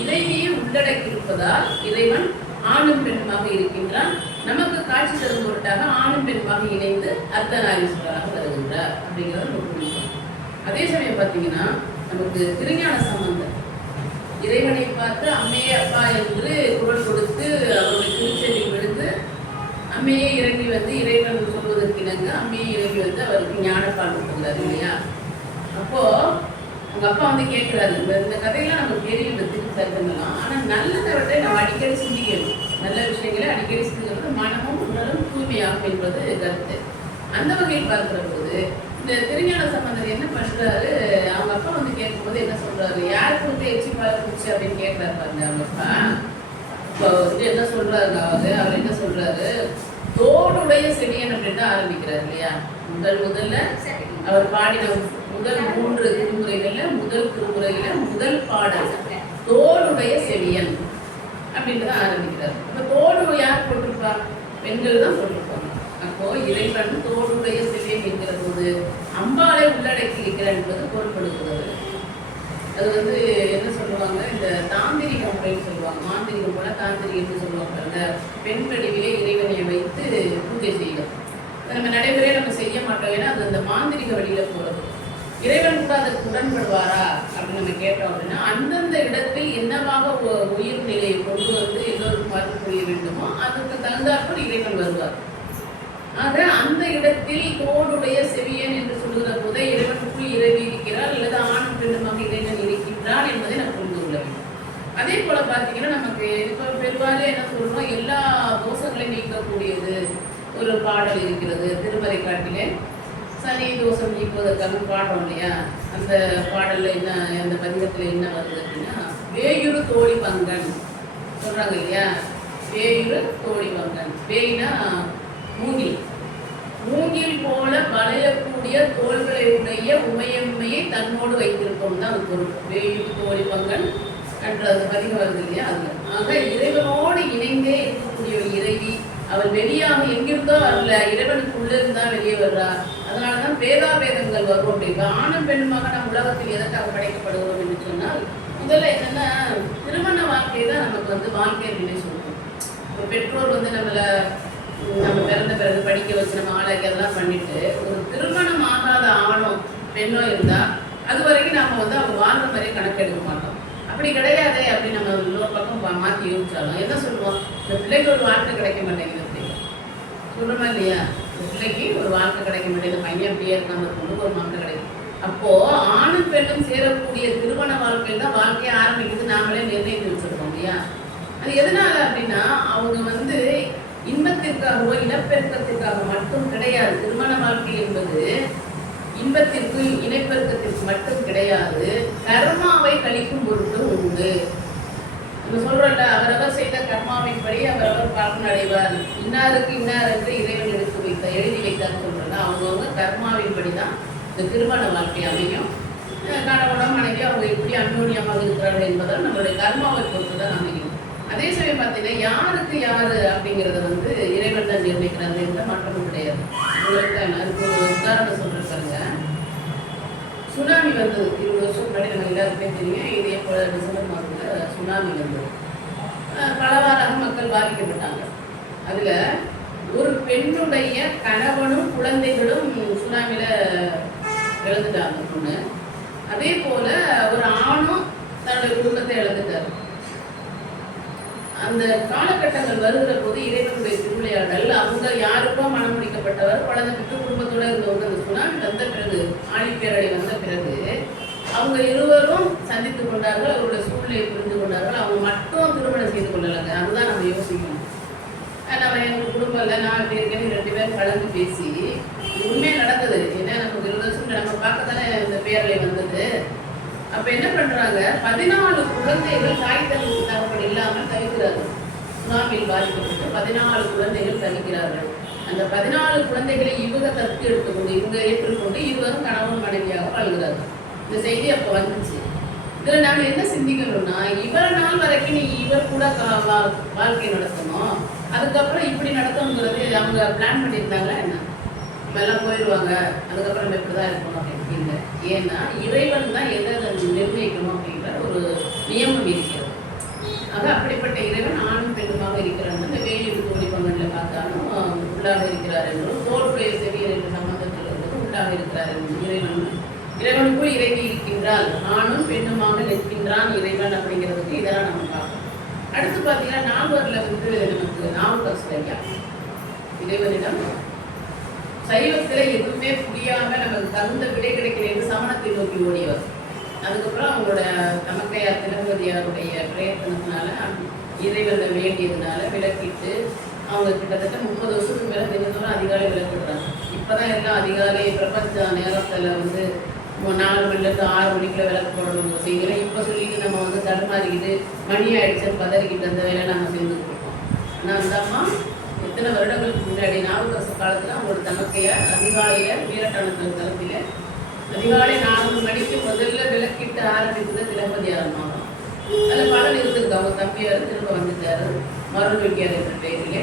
இறைவியை உள்ளடக்கி இருப்பதால் இறைவன் ஆணும் பெண்ணுமாக இருக்கின்றான். நமக்கு காட்சி தரும் பொருட்டாக ஆணும் பெண்ணுமாக இணைந்து அர்த்தநாரீஸ்வரராக வருகின்றார் அப்படிங்கிறத நம்ம புரிஞ்சுக்கணும். அதே சமயம் பார்த்தீங்கன்னா, நமக்கு திருஞான சம்பந்தர் இறைவனை பார்த்து அம்மையே அப்பா என்று குரல் கொடுத்து அவருடைய திருச்செவி விழுந்து அம்மையே இறங்கி வந்து இறைவன் சொல்வதற்கு இணங்க அம்மையே இறங்கி வந்து அவருக்கு ஞானப்பால் கொடுத்துருந்தாரு இல்லையா? அப்போ உங்க அப்பா வந்து கேட்கிறாரு, இந்த கதையெல்லாம் நமக்கு தெரியும், இந்த திருச்சங்கெல்லாம். ஆனா நல்லதவற்றை நம்ம அடிக்கடி சிந்திக்கணும். நல்ல விஷயங்களை அடிக்கடி சிந்திக்கிறது மனமும் உடலும் தூய்மையாகும் என்பது கருத்து. அந்த வகையில் பார்க்கிற போது இந்த திருஞான சம்பந்தர் என்ன பண்றாரு, அவங்க அப்பா வந்து கேட்கும்போது என்ன சொல்றாரு, யாருக்கு வந்து எச்சி பால் குடிச்சு அப்படின்னு கேட்கிறாரு பாருங்க அவங்க அப்பா. இப்போ வந்து என்ன சொல்றாரு, அவர் என்ன சொல்றாரு, தோடுடைய செடியன் அப்படின்னு தான் ஆரம்பிக்கிறார் இல்லையா? முதல்ல அவர் பாடின முதல் 3 திருமுறைகள்ல முதல் திருமுறையில முதல் பாடல் தோடுடைய செடியன் அப்படின்னு தான் ஆரம்பிக்கிறார். இப்போ தோடு யார் போட்டிருப்பா? பெண்கள் தான் போட்டிருப்பாங்க. அப்போ இறைவன் தோடுடைய செடியன் என்கிற போது அம்பாளை உள்ளடக்கி இருக்கிறார் என்பது பொருட்படுகிறது. அது வந்து என்ன சொல்லுவாங்க, இந்த தாந்திரிகம் அப்படின்னு சொல்லுவாங்க. மாந்திரிகம் போல தாந்திரிகம்னு சொல்லுவாங்க பாருங்க. பெண் வடிவிலே இறைவனை வைத்து பூஜை செய்யும். நம்ம நடைமுறையை நம்ம செய்ய மாட்டோம். ஏன்னா அது அந்த மாந்திரிக வழியில போறது. இறைவன் கூட அதற்கு உடன்படுவாரா அப்படின்னு நம்ம கேட்டோம் அப்படின்னா, அந்தந்த இடத்தில் என்னவாக உயிர் நிலையை கொண்டு வந்து எல்லோருக்கும் மருந்து புரிய வேண்டுமோ அதுக்கு தகுந்தாற்போல் இறைவன் வருவார். ஆக அந்த இடத்தில் தோடுடைய செவியன் என்று சொல்லுகிற போதே இறைவனுக்குள் இறைவி இருக்கிறார் அல்லது ஆணும் பெண்ணுமாக இறைவன் இருக்கின்றான் என்பதை நம்ம புரிந்து கொள்ள வேண்டும். அதே போல பார்த்தீங்கன்னா, நமக்கு இப்போ பெரும்பாலும் என்ன சொல்றோம், எல்லா தோஷங்களையும் நீக்கக்கூடியது ஒரு பாடல் இருக்கிறது திருமறை காட்டிலே. சனி தோஷம் நீக்குவதற்காக பாடுறோம் இல்லையா? அந்த பாடல்ல என்ன, அந்த பதிகத்தில் என்ன வருது அப்படின்னா, வேயுறு தோழி பங்கன் சொல்றாங்க இல்லையா? வேயுறு தோழி பங்கன். வேயினா மூங்கில். மூங்கில் போல வளையக்கூடிய தோள்களை உடைய உமையம்மையை தன்னோடு வைத்திருப்போம் தான் அது பொருள். வேயுறு தோழி பங்கன் என்ற அந்த பதிகம் வருது இல்லையா? அதுல ஆக இறைவனோடு இணைந்தே இருக்கக்கூடிய ஒரு இறைவி. அவள் வெளியாக எங்கிருந்தோ வரல, இறைவனுக்கு உள்ள இருந்தா வெளியே வர்றா. அதனாலதான் பேதாபேதங்கள் வரும். அப்படி ஆணும் பெண்ணுமாக நம் உலகத்தில் எதற்காக படைக்கப்படுகிறோம் என்று சொன்னால், முதல்ல என்னன்னா திருமண வாழ்க்கை தான் நமக்கு வந்து வாழ்க்கை அப்படின்னு சொல்லுவோம். இப்போ பெற்றோர் வந்து நம்ம பிறந்த பிறகு படிக்க வச்சு நம்ம ஆளாக்கி அதெல்லாம் பண்ணிட்டு, ஒரு திருமணம் ஆகாத ஆணோ பெண்ணோ இருந்தா அது வரைக்கும் நம்ம வந்து அவங்க வாழ்ந்த மாதிரியே கணக்கெடுக்க மாட்டோம். அப்படி கிடையாதே அப்படின்னு நம்ம இன்னொரு பக்கம் மாற்றி யோசிச்சாலும் என்ன சொல்லுவோம், இந்த பிள்ளைக்கு ஒரு வாழ்க்கை கிடைக்க மாட்டேங்குது அப்படின்னு சொல்றோமா இல்லையா? இந்த பிள்ளைக்கு ஒரு வாழ்க்கை கிடைக்க மாட்டேங்குது, பையன் அப்படியே இருக்காங்க, அந்த பொண்ணுக்கு ஒரு வாழ்க்கை கிடைக்கும். அப்போ ஆணும் பெண்ணும் சேரக்கூடிய திருமண வாழ்க்கையில் தான் வாழ்க்கையை ஆரம்பிக்குது. நாங்களே நிர்ணயித்து வச்சிருக்கோம் இல்லையா? அது எதனால அப்படின்னா, அவங்க வந்து இன்பத்திற்காகவோ இனப்பெருக்கத்திற்காக மட்டும் கிடையாது. திருமண வாழ்க்கை என்பது இன்பத்திற்கு இணைப்பெருக்கத்திற்கு மட்டும் கிடையாது, கர்மாவை கழிக்கும் பொருட்டு உண்டு. நம்ம சொல்றோம்ல, அவரவர் செய்த கர்மாவின்படி அவரவர் பலன் அடைவார். இன்னாருக்கு இன்னார் என்று இறைவன் எடுத்து வைத்த எழுதி வைத்தான்னு சொல்றாங்க. அவங்கவுங்க கர்மாவின்படி தான் இந்த திருமண வாழ்க்கை அமையும். கணவனும் மனைவி அவங்க எப்படி அந்யோன்யமாக இருக்கிறார்கள் என்பதால் நம்மளுடைய கர்மாவை பொறுத்து தான் அமையும். அதே சமயம் பார்த்தீங்கன்னா யாருக்கு யாரு அப்படிங்கிறத வந்து இறைவன் தான் நிர்ணயிக்கிறாங்க, எந்த மாற்றமும் கிடையாது. உங்களுக்கு அதுக்கு ஒரு உதாரணம் சொல்றாங்க. சுனாமி வந்தது 20 வருஷம் முன்னாடி, நம்ம எல்லாருக்குமே தெரியும். இதே போல டிசம்பர் மாதத்துல சுனாமி வந்தது. பலவாறாக மக்கள் பாதிக்கப்பட்டாங்க. அதுல ஒரு பெண்ணுடைய கணவனும் குழந்தைகளும் சுனாமியில இழந்துட்டாங்க பொண்ணு. அதே போல ஒரு ஆணும் தன்னுடைய குடும்பத்தை இழந்துட்டார். அந்த காலகட்டங்கள் வருகிற போது இறைவனுடைய திருவிளையாடல், அவங்க யாருக்கோ மனம் முடிக்கப்பட்டவர் குழந்தை பெற்று குடும்பத்தோட இருந்தவங்க அந்த சுனாமி வந்த பிறகு, ஆழிப்பேரடை வந்த பிறகு அவங்க இருவரும் சந்தித்துக் கொண்டார்கள், அவருடைய சூழ்நிலையை புரிந்து கொண்டார்கள். அவங்க மட்டும் திருமணம் செய்து கொள்ளலைங்க. அதுதான் நம்ம யோசிக்கணும். நம்ம எங்கள் குடும்பம் இல்லை, நான் இப்படி இருக்கேன்னு 2 பேரும் கலந்து பேசி உண்மையாக நடந்தது. ஏன்னா நமக்கு 20 வருஷம் நம்ம பார்க்க தானே இந்த பேரலை வந்தது. அப்போ என்ன பண்ணுறாங்க, 14 குழந்தைகள் தாய் தகப்பன் இல்லாமல் தவிக்கிறார்கள். சுனாமியில் பாதிக்கப்பட்டு 14 குழந்தைகள் தவிக்கிறார்கள். அந்த 14 குழந்தைகளை இவங்க தத்து எடுத்துக்கொண்டு இவங்க ஏற்றுக்கொண்டு இருவரும் கணவன் மனைவியாக வாழ்கிறார்கள். இந்த செய்தி அப்போ வந்துச்சு. இதில் நாங்கள் என்ன சிந்திக்கணும்னா, இவ்வளவு நாள் வரைக்கும் நீ இவர் கூட வாழ்க்கை நடத்தணும், அதுக்கப்புறம் இப்படி நடத்தணுங்கிறது அவங்க பிளான் பண்ணியிருந்தாங்களா என்ன? நம்ம எல்லாம் போயிடுவாங்க, அதுக்கப்புறம் நம்ம இப்படி தான் இருக்கணும் அப்படின்னு இல்லை. ஏன்னா இறைவன் தான் எதை நிர்ணயிக்கணும் அப்படிங்கிற ஒரு நியமம் இருக்கிறது. ஆக அப்படிப்பட்ட இறைவன் ஆணும் பெண்ணுமாக இருக்கிறாங்க. இந்த வேலிடு கோழி பங்கனில் பார்த்தாலும் உள்ளாக இருக்கிறார் என்றும், தோற்றுடைய செவியர் என்ற சம்பந்தத்தில் இருந்தது உள்ளாக இருக்கிறார் என்றும், இறைவனுக்குள் இறைவி இருக்கின்றால் ஆணும் பெண்ணுமாக நிற்கின்றான் இறைவன் அப்படிங்கிறதுக்கு இதெல்லாம் நம்ம பார்க்கணும். அடுத்து பார்த்தீங்கன்னா நால்வரில் வந்து நமக்கு நாவுக்கரசர் ஐயா இறைவனிடம் சைவத்தில் எதுவுமே புரியாம நமக்கு தகுந்த விடை கிடைக்கல சமணத்தை நோக்கி ஓடியவர். அதுக்கப்புறம் அவங்களோட தமக்கையார் திலகவதியாருடைய பிரயத்தனத்தினால இறைவனை வேண்டியதுனால விளக்கிட்டு அவங்க கிட்டத்தட்ட 30 வருஷத்துக்கு மேலே தினத்தோறும் அதிகாலை விளக்கிடுறாங்க. இப்போதான் எல்லாம் அதிகாலை பிரபஞ்ச நேரத்தில் வந்து 4 மணிலேருந்து 6 மணிக்குள்ள விளக்கு போடணும் செய்கிறோம். இப்போ சொல்லிட்டு நம்ம வந்து தடுமாறிக்கிட்டு மணி ஆயிடுச்சுன்னு பதறிக்கிட்டு அந்த வேலை நம்ம செஞ்சுட்டு இருக்கோம். ஆனால் அந்த அம்மா எத்தனை வருடங்களுக்கு முன்னாடி நாவுக்கரசு காலத்தில் அவங்களோட தமக்கையார் அதிகாலையில் வீரட்டானத்தில் தளத்தில் அதிகாலை 4 மணிக்கு முதல்ல விளக்கிட்டு ஆரம்பித்தது திலகவதியார் அம்மாவும். அதில் பலன் இருந்திருக்கு. அவங்க தம்பியார் திரும்ப வந்துட்டார். மருள்வெட்டியார் என்ற பெயரிலே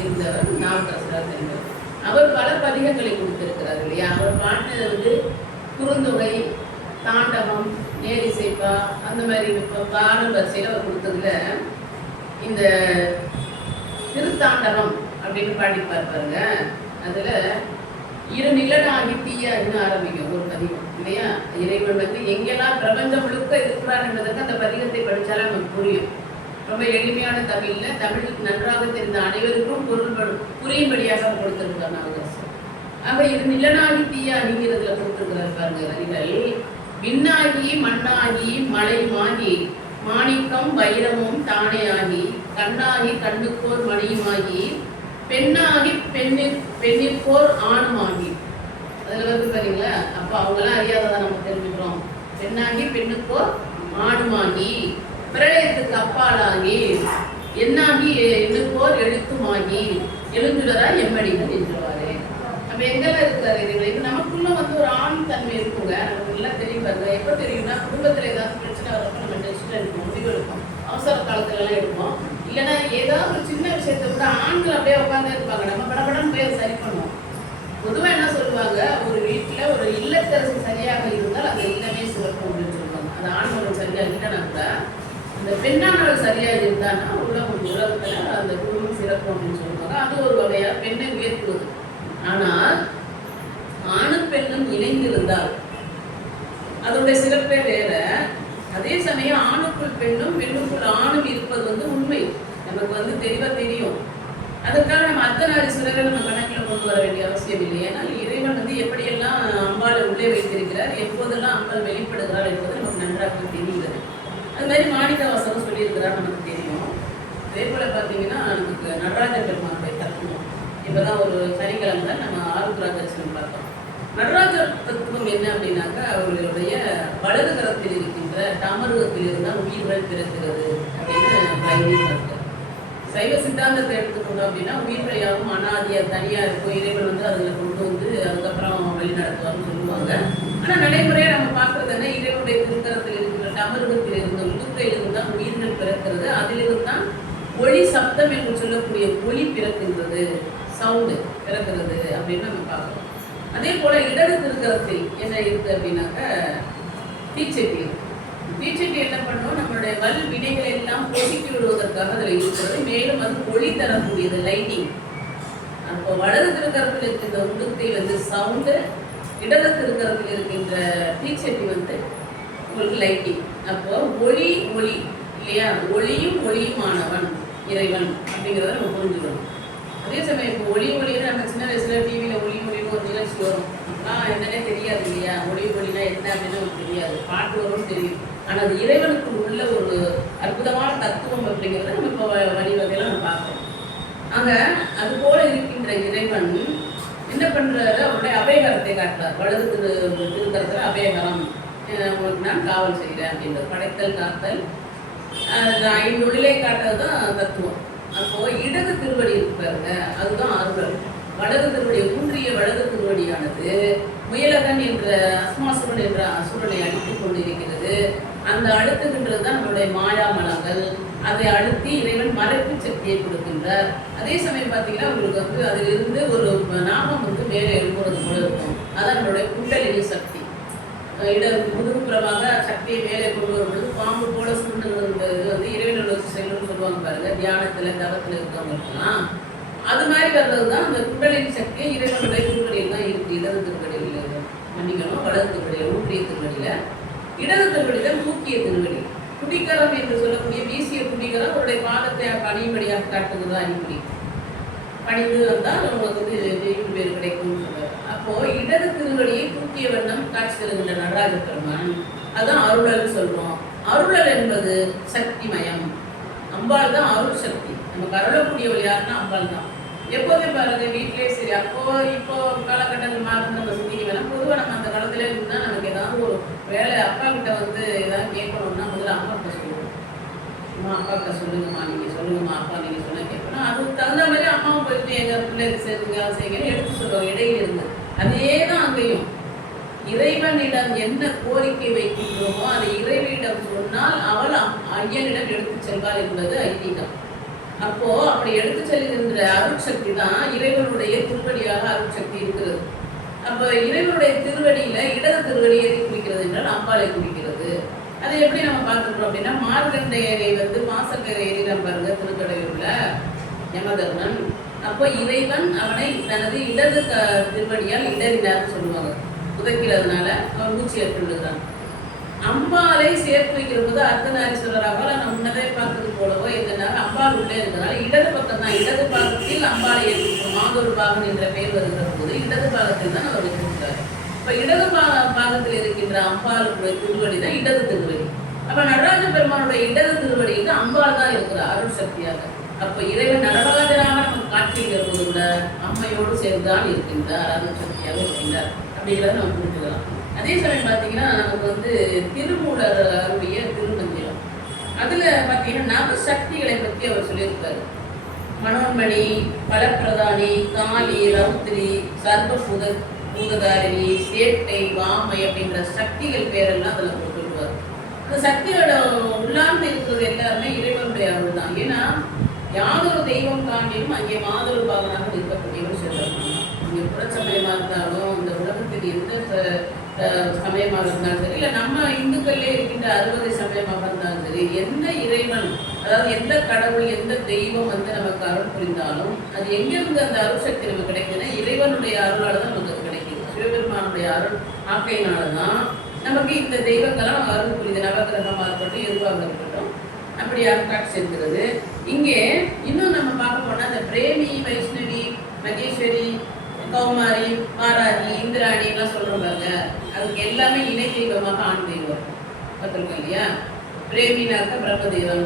இருந்தவர் நாவுக்கரசராக தெரிந்தவர். அவர் பல பதிகங்களை கொடுத்திருக்கிறார் இல்லையா. அவர் பாட்டு வந்து குறுந்தொகை, தாண்டவம், நேரிசைப்பா அந்த மாதிரி பாடல் வரிசையில் அவர் கொடுத்ததுல இந்த திருத்தாண்டவம் அப்படின்னு பாடி பார்ப்பாருங்க. அதில் இரு நிலனாகி தீயாகின்னு ஆரம்பிக்கும் ஒரு பதிகம் இல்லையா. இறைவன் வந்து எங்கெல்லாம் பிரபஞ்சம் முழுக்க இருக்கிறார் என்பதற்கு அந்த பதிகத்தை படித்தாலே நமக்கு புரியும். ரொம்ப எளிமையான தமிழில் தமிழ் நன்றாக தெரிந்த அனைவருக்கும் புரியும்படியாக கொடுத்திருக்கிறார் நாவுக்கரசர். ஆக இரு நிலனாகி தீயாகிங்கிறதுல கொடுத்திருக்கிறார் பாருங்க வரிகள். விண்ணாகி மண்ணாகி மலையுமாகி மாணிக்கம் வைரமும் தானே ஆகி கண்ணாகி கண்ணுக்கோர் மணியுமாகி பெண்ணாகி பெண்ணிற்கோர் ஆணுமாகி. அதில் வந்து பாத்தீங்களா. அப்போ அவங்களாம் அறியாததான் நம்ம தெரிஞ்சுக்கிறோம். பெண்ணாகி பெண்ணுக்கோர் ஆணுமாகி பிரளயத்துக்கு அப்பாலாகி என்னாகி எண்ணுக்கோர் எழுத்துமாகி எழுந்துடரா எம்மடிகள் என்றுவாரு. நம்ம எங்கெல்லாம் இருக்காரு இதுகளை. இப்போ நமக்குள்ள வந்து ஒரு ஆண் தன்மை இருக்குங்க. நமக்கு எல்லாம் தெரியும் பாருங்க. எப்போ தெரியும்னா குடும்பத்தில் ஏதாவது பிரச்சனை வரப்போ நம்ம டெசிஷன் எடுப்போம், முடிவு எடுப்போம், அவசர காலத்துலலாம் எடுப்போம். இல்லைன்னா ஏதாவது ஒரு சின்ன விஷயத்த கூட ஆண்கள் அப்படியே உட்காந்து இருப்பாங்க, நம்ம படப்படம் போய் சரி பண்ணுவோம். பொதுவாக என்ன சொல்லுவாங்க, ஒரு வீட்டில் ஒரு இல்லத்தரசி சரியாக இருந்தால் அந்த இல்லமே சிறப்பு அப்படின்னு சொல்லுவாங்க. அந்த ஆண்கள் சரியாக இல்லைன்னா கூட அந்த பெண்ணானவள் சரியாக இருந்தான்னா உலகத்தில் அந்த குடும்பம் சிறப்பு அப்படின்னு சொல்லுவாங்க. அது ஒரு வகையாக பெண்ணை உயர்த்துவது. ஆனால் ஆணும் பெண்ணும் இணைந்திருந்தால் அதோடைய சிறப்பே வேற. அதே சமயம் ஆணுக்குள் பெண்ணும் பெண்ணுக்குள் ஆணும் இருப்பது வந்து உண்மை, நமக்கு வந்து தெளிவாக தெரியும். அதற்காக நம்ம அர்த்தநாரீஸ்வரரை நம்ம கணக்கில் கொண்டு வர வேண்டிய அவசியம் இல்லை. ஏன்னா இறைவன் வந்து எப்படியெல்லாம் அம்பாளை உள்ளே வைத்திருக்கிறார், எப்போதெல்லாம் அம்பாள் வெளிப்படுகிறார் என்பது நமக்கு நன்றாக தெரிகிறது. அது மாதிரி மாணிக்கவாசகம் சொல்லியிருக்கிறார் நமக்கு தெரியும். அதே போல் பார்த்தீங்கன்னா நமக்கு நடராஜர் பெருமானுடைய தத்துவம் இப்போதான் ஒரு சனிக்கிழமை தான் நம்ம ஆருத்ரா தரிசனம் பார்த்தோம். நடராஜர் தத்துவம் என்ன அப்படின்னாக்கா, அவர்களுடைய வலது கரத்தில் இருக்கின்ற டமருகத்தில் இருந்தால் உயிர்கள் பிறக்கிறது அப்படின்னு பார்த்தார். சைவ சித்தாந்தத்தை எடுத்துக்கணும் அப்படின்னா உயிர்வழியாகவும் அனாதியா தனியா இருக்கும், இறைவன் வந்து அதில் கொண்டு வந்து அதுக்கப்புறம் வழி நடத்துவார்னு சொல்லுவாங்க. ஆனால் நடைமுறையாக நம்ம பார்க்கறது என்ன, இறைவனுடைய திருக்கரத்தில் இருக்கிற டமருகத்தில் இருந்த உடுக்கையிலிருந்து தான் உயிர்கள் பிறக்கிறது. அதிலிருந்து தான் ஒளி சப்தம் என்று சொல்லக்கூடிய ஒளி பிறக்கின்றது, சவுண்டு பிறக்கிறது அப்படின்னு நம்ம பார்க்கறோம். அதே போல இடது திருக்கரத்தில் என்ன இருக்கு அப்படின்னாக்க தீச்சட்டி. தீச்சட்டி என்ன பண்ணோம், நம்மளுடைய வல் வினைகளை எல்லாம் பொசுக்கி விடுவதற்காக அதில் இருக்கிறது. மேலும் அது ஒளி தரக்கூடியது, லைட்டிங். அப்போ வலது திருக்கரத்தில் இருக்கின்ற உடுக்கை வந்து சவுண்டு, இடது திருக்கரத்தில் இருக்கின்ற தீச்சட்டி வந்து உங்களுக்கு லைட்டிங். அப்போ ஒளி ஒளி இல்லையா, ஒளியும் ஒளியுமானவன் இறைவன் அப்படிங்கிறத நம்ம புரிஞ்சுக்கணும். அதே சமயம் இப்போ ஒளி ஒளின்னு நம்ம சின்ன வயசுல டிவியில் ஒளி ஒளின்னு ஒரு நிகழ்ச்சி வரும். என்னன்னே தெரியாது இல்லையா, ஒளி ஒளினா என்ன அப்படின்னு நமக்கு தெரியாது, பாட்டு வரும்னு தெரியும். ஆனால் அது இறைவனுக்கு உள்ள ஒரு அற்புதமான தத்துவம் அப்படிங்கிறத நம்ம இப்போ வழிவகையில் நம்ம பார்க்கணும். ஆக அது போல இருக்கின்ற இறைவன் என்ன பண்றாரு, அவருடைய அபயகரத்தை காட்டுறார். வலது திருக்கரத்துல அபயகரம், உங்களுக்கு நான் காவல் செய்கிறேன் அப்படின்றது. படைத்தல் காத்தல், 5 உள்ளே காட்டுறது தான் தத்துவம். அப்போ இடது திருவடி இருப்பாருங்க, அதுதான் அருள். வலது திருவடி ஊன்றிய வலது திருவடியானது முயலகன் என்ற அஸ்மாசுரன் என்ற அசுரனை அழித்துக் கொண்டிருக்கிறது. அந்த அழுத்துகின்றது தான் நம்மளுடைய மாயாமலங்கள். அதை அழுத்தி இறைவன் மறைப்பு சக்தியை கொடுக்கின்றார். அதே சமயம் பார்த்தீங்கன்னா உங்களுக்கு வந்து அதிலிருந்து ஒரு நாமம் வந்து மேலே எழுப்புறது போல இருக்கும். அதான் நம்மளுடைய குண்டலினி சக்தி. முதுகுப்புறமாக சக்தியை மேலே கொண்டு வரும்பொழுது பாம்பு போல சுண்டுங்கிறது வந்து இறைவனை நோக்கி செல்லுன்னு சொல்லுவாங்க பாருங்க, தியானத்தில் தவத்தில் இருக்கவங்களுக்கெல்லாம். அது மாதிரி வர்றது தான் அந்த குண்டலினி சக்தியை இறைவனுடைய திருவடியில் தான் இருக்கு. இடது திருவடியில் மன்னிக்கணும், வலது திருவடியில் ஊற்றிய திருவடியில், இடது திருவடியில் தூக்கிய திருவடி. குடிக்கரம் என்று சொல்லக்கூடிய வீசிய குடிக்கரம் அவருடைய பாதத்தை பணியும்படியாக காட்டுகிறதா அறிகுறி. பணிந்து வந்தால் உங்களுக்கு வந்து தெய்வம் பேர் கிடைக்கும்னு சொல்றாரு. அப்போ இடது திருவடியை தூக்கிய வண்ணம் காட்சி தருகின்ற நடராஜ பெருமான், அதான் அருளல் சொல்றோம். அருளல் என்பது சக்திமயம். அம்பாள் தான் அருள் சக்தி. நமக்கு அருளக்கூடியவள் யாருன்னா அம்பாள் தான். எப்போதும் பாருங்க வீட்டிலே சரி, அப்போ இப்போ காலகட்டங்கள் மாறும் நம்ம சிந்திக்க வேணாம். பொதுவாக நம்ம அந்த காலத்துல இருந்தால் நமக்கு ஏதாவது ஒரு வேலை அப்பா கிட்ட வந்து ஏதாவது கேட்கணும்னா முதல்ல அம்மா கிட்ட சொல்லுவோம். அம்மா அப்பா கிட்ட சொல்லுங்கம்மா, நீங்கள் சொல்லுங்கம்மா அப்பா நீங்கள் சொன்ன கேட்கணும். அதுக்கு தகுந்த மாதிரி அம்மாவும் போயிட்டு எங்கள் பிள்ளைக்கு சேர்த்துங்க செய்யுங்கன்னு எடுத்து சொல்லுவாங்க இடையில இருந்து. அதே தான் அங்கேயும் இறைவனிடம் என்ன கோரிக்கை வைக்கின்றோமோ அதை இறைவனிடம் சொன்னால் அவள் ஐயனிடம் எடுத்து செல்வாள் என்பது ஐதீகம். அப்போ அப்படி எடுத்து செல்கின்ற அருட்சக்தி தான் இறைவனுடைய திருவடியாக அருட்சக்தி இருக்கிறது. அப்போ இறைவனுடைய திருவடியில இடது திருவடி எதை குறிக்கிறது என்றால் அம்பாளை குறிக்கிறது. அதை எப்படி நம்ம பார்த்துக்கிறோம் அப்படின்னா, மார்கண்டையரை வந்து மாசக்கரை எரிடம் பாருங்க திருக்கடையூர்ல யமதர்மன். அப்போ இறைவன் அவனை தனது இடது திருவடியால் இடறினார்னு சொல்லுவாங்க. உதைக்கிறதுனால அவன் மூச்சு ஏற்றுள்ளான். அம்பாலை சேர்த்து வைக்கிற போது அர்த்தநாரீஸ்வரராக நம்ம முன்னதே பார்த்தது போலவோ எதனால அம்பாள் உள்ளே இருக்கிறனால இடது பக்கம் தான், இடது பாகத்தில் அம்பாலை ஏற்றிருக்கோம். மாதொரு பாகன் என்ற பெயர் வருகிற போது இடது பாகத்தில் தான் அவர் வச்சிருக்கிறார். இப்ப இடது பாகத்தில் இருக்கின்ற அம்பாளுடைய திருவடி தான் இடது திருவடி. அப்ப நடராஜ பெருமானுடைய இடது திருவடியில் அம்பாள் தான் இருக்கிறார் அருள் சக்தியாக. அப்ப இறைவன் நடராஜனாக நமக்கு காட்சிக்கிற போது கூட அம்மையோடு சேர்ந்துதான் இருக்கின்றார், அருள் சக்தியாக இருக்கின்றார் அப்படிங்கிறத நம்ம புரிஞ்சுக்கலாம். அதே சமயம் பார்த்தீங்கன்னா நமக்கு வந்து திருமூலருடைய திருமந்திரம், அதுல பார்த்தீங்கன்னா நவ சக்திகளை பற்றி அவர் சொல்லியிருக்காரு. மனோன்மணி, பலப்பிரதானி, காளி, ரௌத்ரி, சர்வ பூததாரிணி, சேட்டை, வாமை அப்படின்ற சக்திகள் பேரெல்லாம் அதில் சொல்லுவார். அந்த சக்தியோட உள்ளார்ந்து இருக்கிறது எல்லாருமே இறைவனுடைய அருள் தான். ஏன்னா யாதொரு தெய்வம் தாண்டியும் அங்கே மாதொரு பாகனாக இருக்கக்கூடியவர் சொல்றாங்க. இங்கே புறச்சமயமாக இருந்தாலும் இந்த உலகத்தில் எந்த சமயமாக இருந்தாலும் சரி, இல்லை நம்ம இந்துக்கள்லேயே இருக்கின்ற 60 சமயமாக இருந்தாலும் சரி, எந்த இறைவன் அதாவது எந்த கடவுள் எந்த தெய்வம் வந்து நமக்கு அருள் புரிந்தாலும் அது எங்கிருந்து அந்த அருள் சக்தி நமக்கு கிடைக்குதுன்னா இறைவனுடைய அருளால் தான் நமக்கு கிடைக்குது. சிவபெருமானுடைய அருள் ஆக்கையினால தான் நமக்கு இந்த தெய்வங்கள்லாம் அருள் புரியுது. நவகிரகமாக இருக்கட்டும், எதுவாக இருக்கட்டும், அப்படியாக காட்சி செலுத்துறது. இங்கே இன்னும் நம்ம பார்க்க போனால் அந்த பிரேமி, வைஷ்ணவி, மகேஸ்வரி, கௌமாரி, மாராகி, இந்திராணி எல்லாம் சொல்கிறோம் பாருங்க, அதுக்கு எல்லாமே இணை தெய்வமாக ஆண் தெய்வம் பார்த்துருக்கோம் இல்லையா. பிரேமினாக்க பிரம்மதேவன்,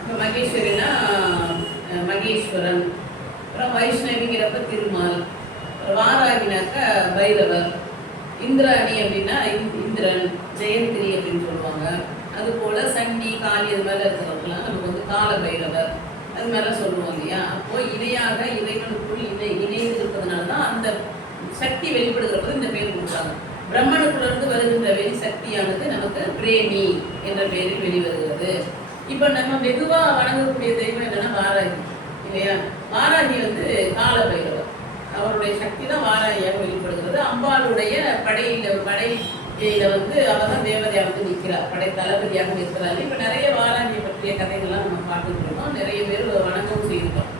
இப்போ மகேஸ்வரினா மகேஸ்வரன், அப்புறம் வைஷ்ணவிங்கிறப்ப திருமால், வாராகினாக்க பைரவர், இந்திராணி அப்படின்னா இந்திரன், ஜெயந்திரி அப்படின்னு சொல்லுவாங்க. அதுபோல் சண்டி, காளி அது மேலே இருக்கிறவங்கலாம் நமக்கு வந்து கால பைரவர். அது இது மாதிரிலாம் சொல்லுவோம் இல்லையா. அப்போ இணையாக இறைவனுக்குள் இணைந்து இருப்பதனால தான் அந்த சக்தி வெளிப்படுகிற போது இந்த பேர் கொடுத்தாங்க. பிரம்மனுக்குள்ளிருந்து வருகின்ற வெளி சக்தியானது நமக்கு பிரேமி என்ற பெயரில் வெளிவருகிறது. இப்போ நம்ம வெகுவாக வணங்கக்கூடிய தெய்வம் என்னன்னா வாராகி இல்லையா. வாராகி கால பைரவர், அவருடைய சக்தி தான் வாராகியாக வெளிப்படுகிறது. அம்பாளுடைய படையில அவ தான் தேவதையாக நிற்கிறார், படை தளபதியாக நிற்கிறாள். இப்போ நிறைய வாராகியை பற்றிய கதைகள்லாம் நம்ம பார்த்துட்டு இருக்கோம், நிறைய பேர் வணக்கம் செய்திருக்கோம்.